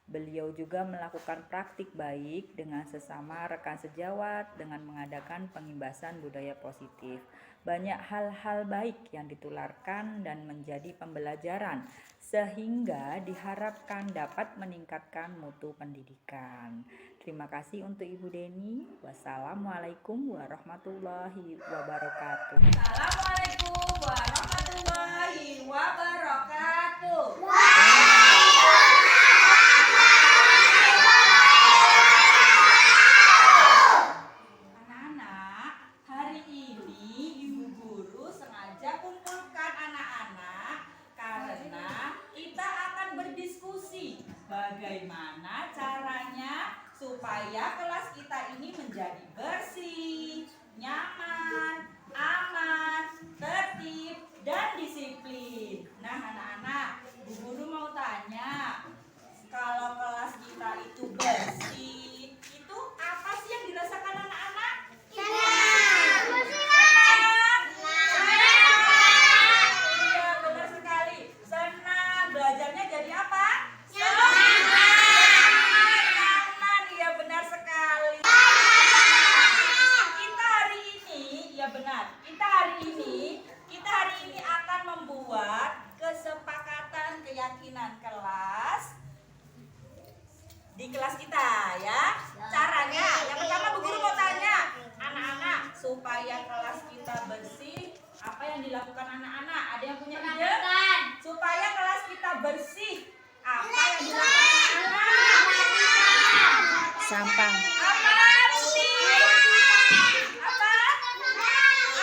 Beliau juga melakukan praktik baik dengan sesama rekan sejawat dengan mengadakan pengimbasan budaya positif. Banyak hal-hal baik yang ditularkan dan menjadi pembelajaran sehingga diharapkan dapat meningkatkan mutu pendidikan. Terima kasih untuk Ibu Deni. Wassalamualaikum warahmatullahi wabarakatuh. Assalamualaikum warahmatullahi wabarakatuh. Anak-anak, hari ini Ibu Guru sengaja kumpulkan anak-anak karena kita akan berdiskusi bagaimana caranya supaya kelas kita ini menjadi bersih, nyaman, aman, tertib, dan disiplin. Nah anak-anak, Bu Guru mau tanya, kalau kelas kita itu bersih, itu apa sih yang dirasakan anak-anak? Iya, benar sekali. Senang. Belajarnya jadi apa? Nyaman. Iya, benar sekali. Kita hari ini, ya benar. Kita hari ini akan membuat kesepakatan keyakinan kelas di kelas kita ya. Caranya, yang pertama Bu Guru mau tanya, anak-anak, supaya kelas kita bersih, apa yang dilakukan anak-anak? Ada yang punya ide? Supaya kelas kita bersih, apa yang dilakukan anak-anak? Sampah. Apa? Putih? Apa?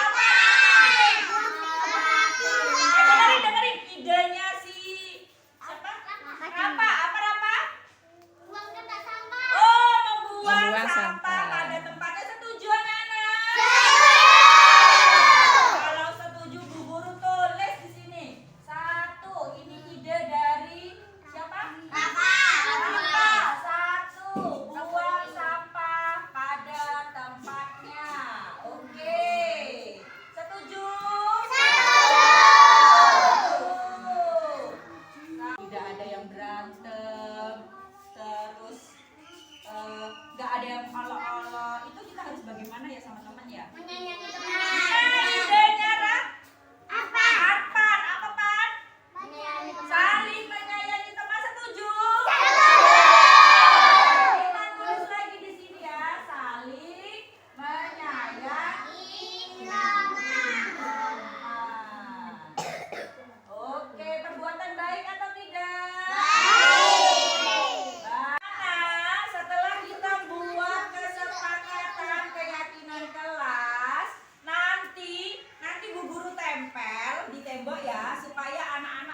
Apa? Dengerin idenya si siapa? Rapa? Apa Rapa? Oh, membuang Membuang sampah sampah. pada tempatnya. Setuju anak-anak? Kalau setuju Bu Guru tulis di sini. 1, ini ide dari siapa? Rapa. 1, buang sampah pada tempatnya. Oke. Setuju? Tidak ada yang berantem, terus nggak ada yang olok-olok. Itu kita harus bagaimana ya sama teman ya? Idenya Ra? Apa? Pan? Apa Pan? Saling menyayangi teman. Setuju? Kita tulis lagi di sini ya, saling menyayangi teman. Oke, perbuatan baik atau tidak? Nah, setelah kita buat kesepakatan keyakinan kelas, nanti Bu Guru tempel di tembok ya, supaya anak-anak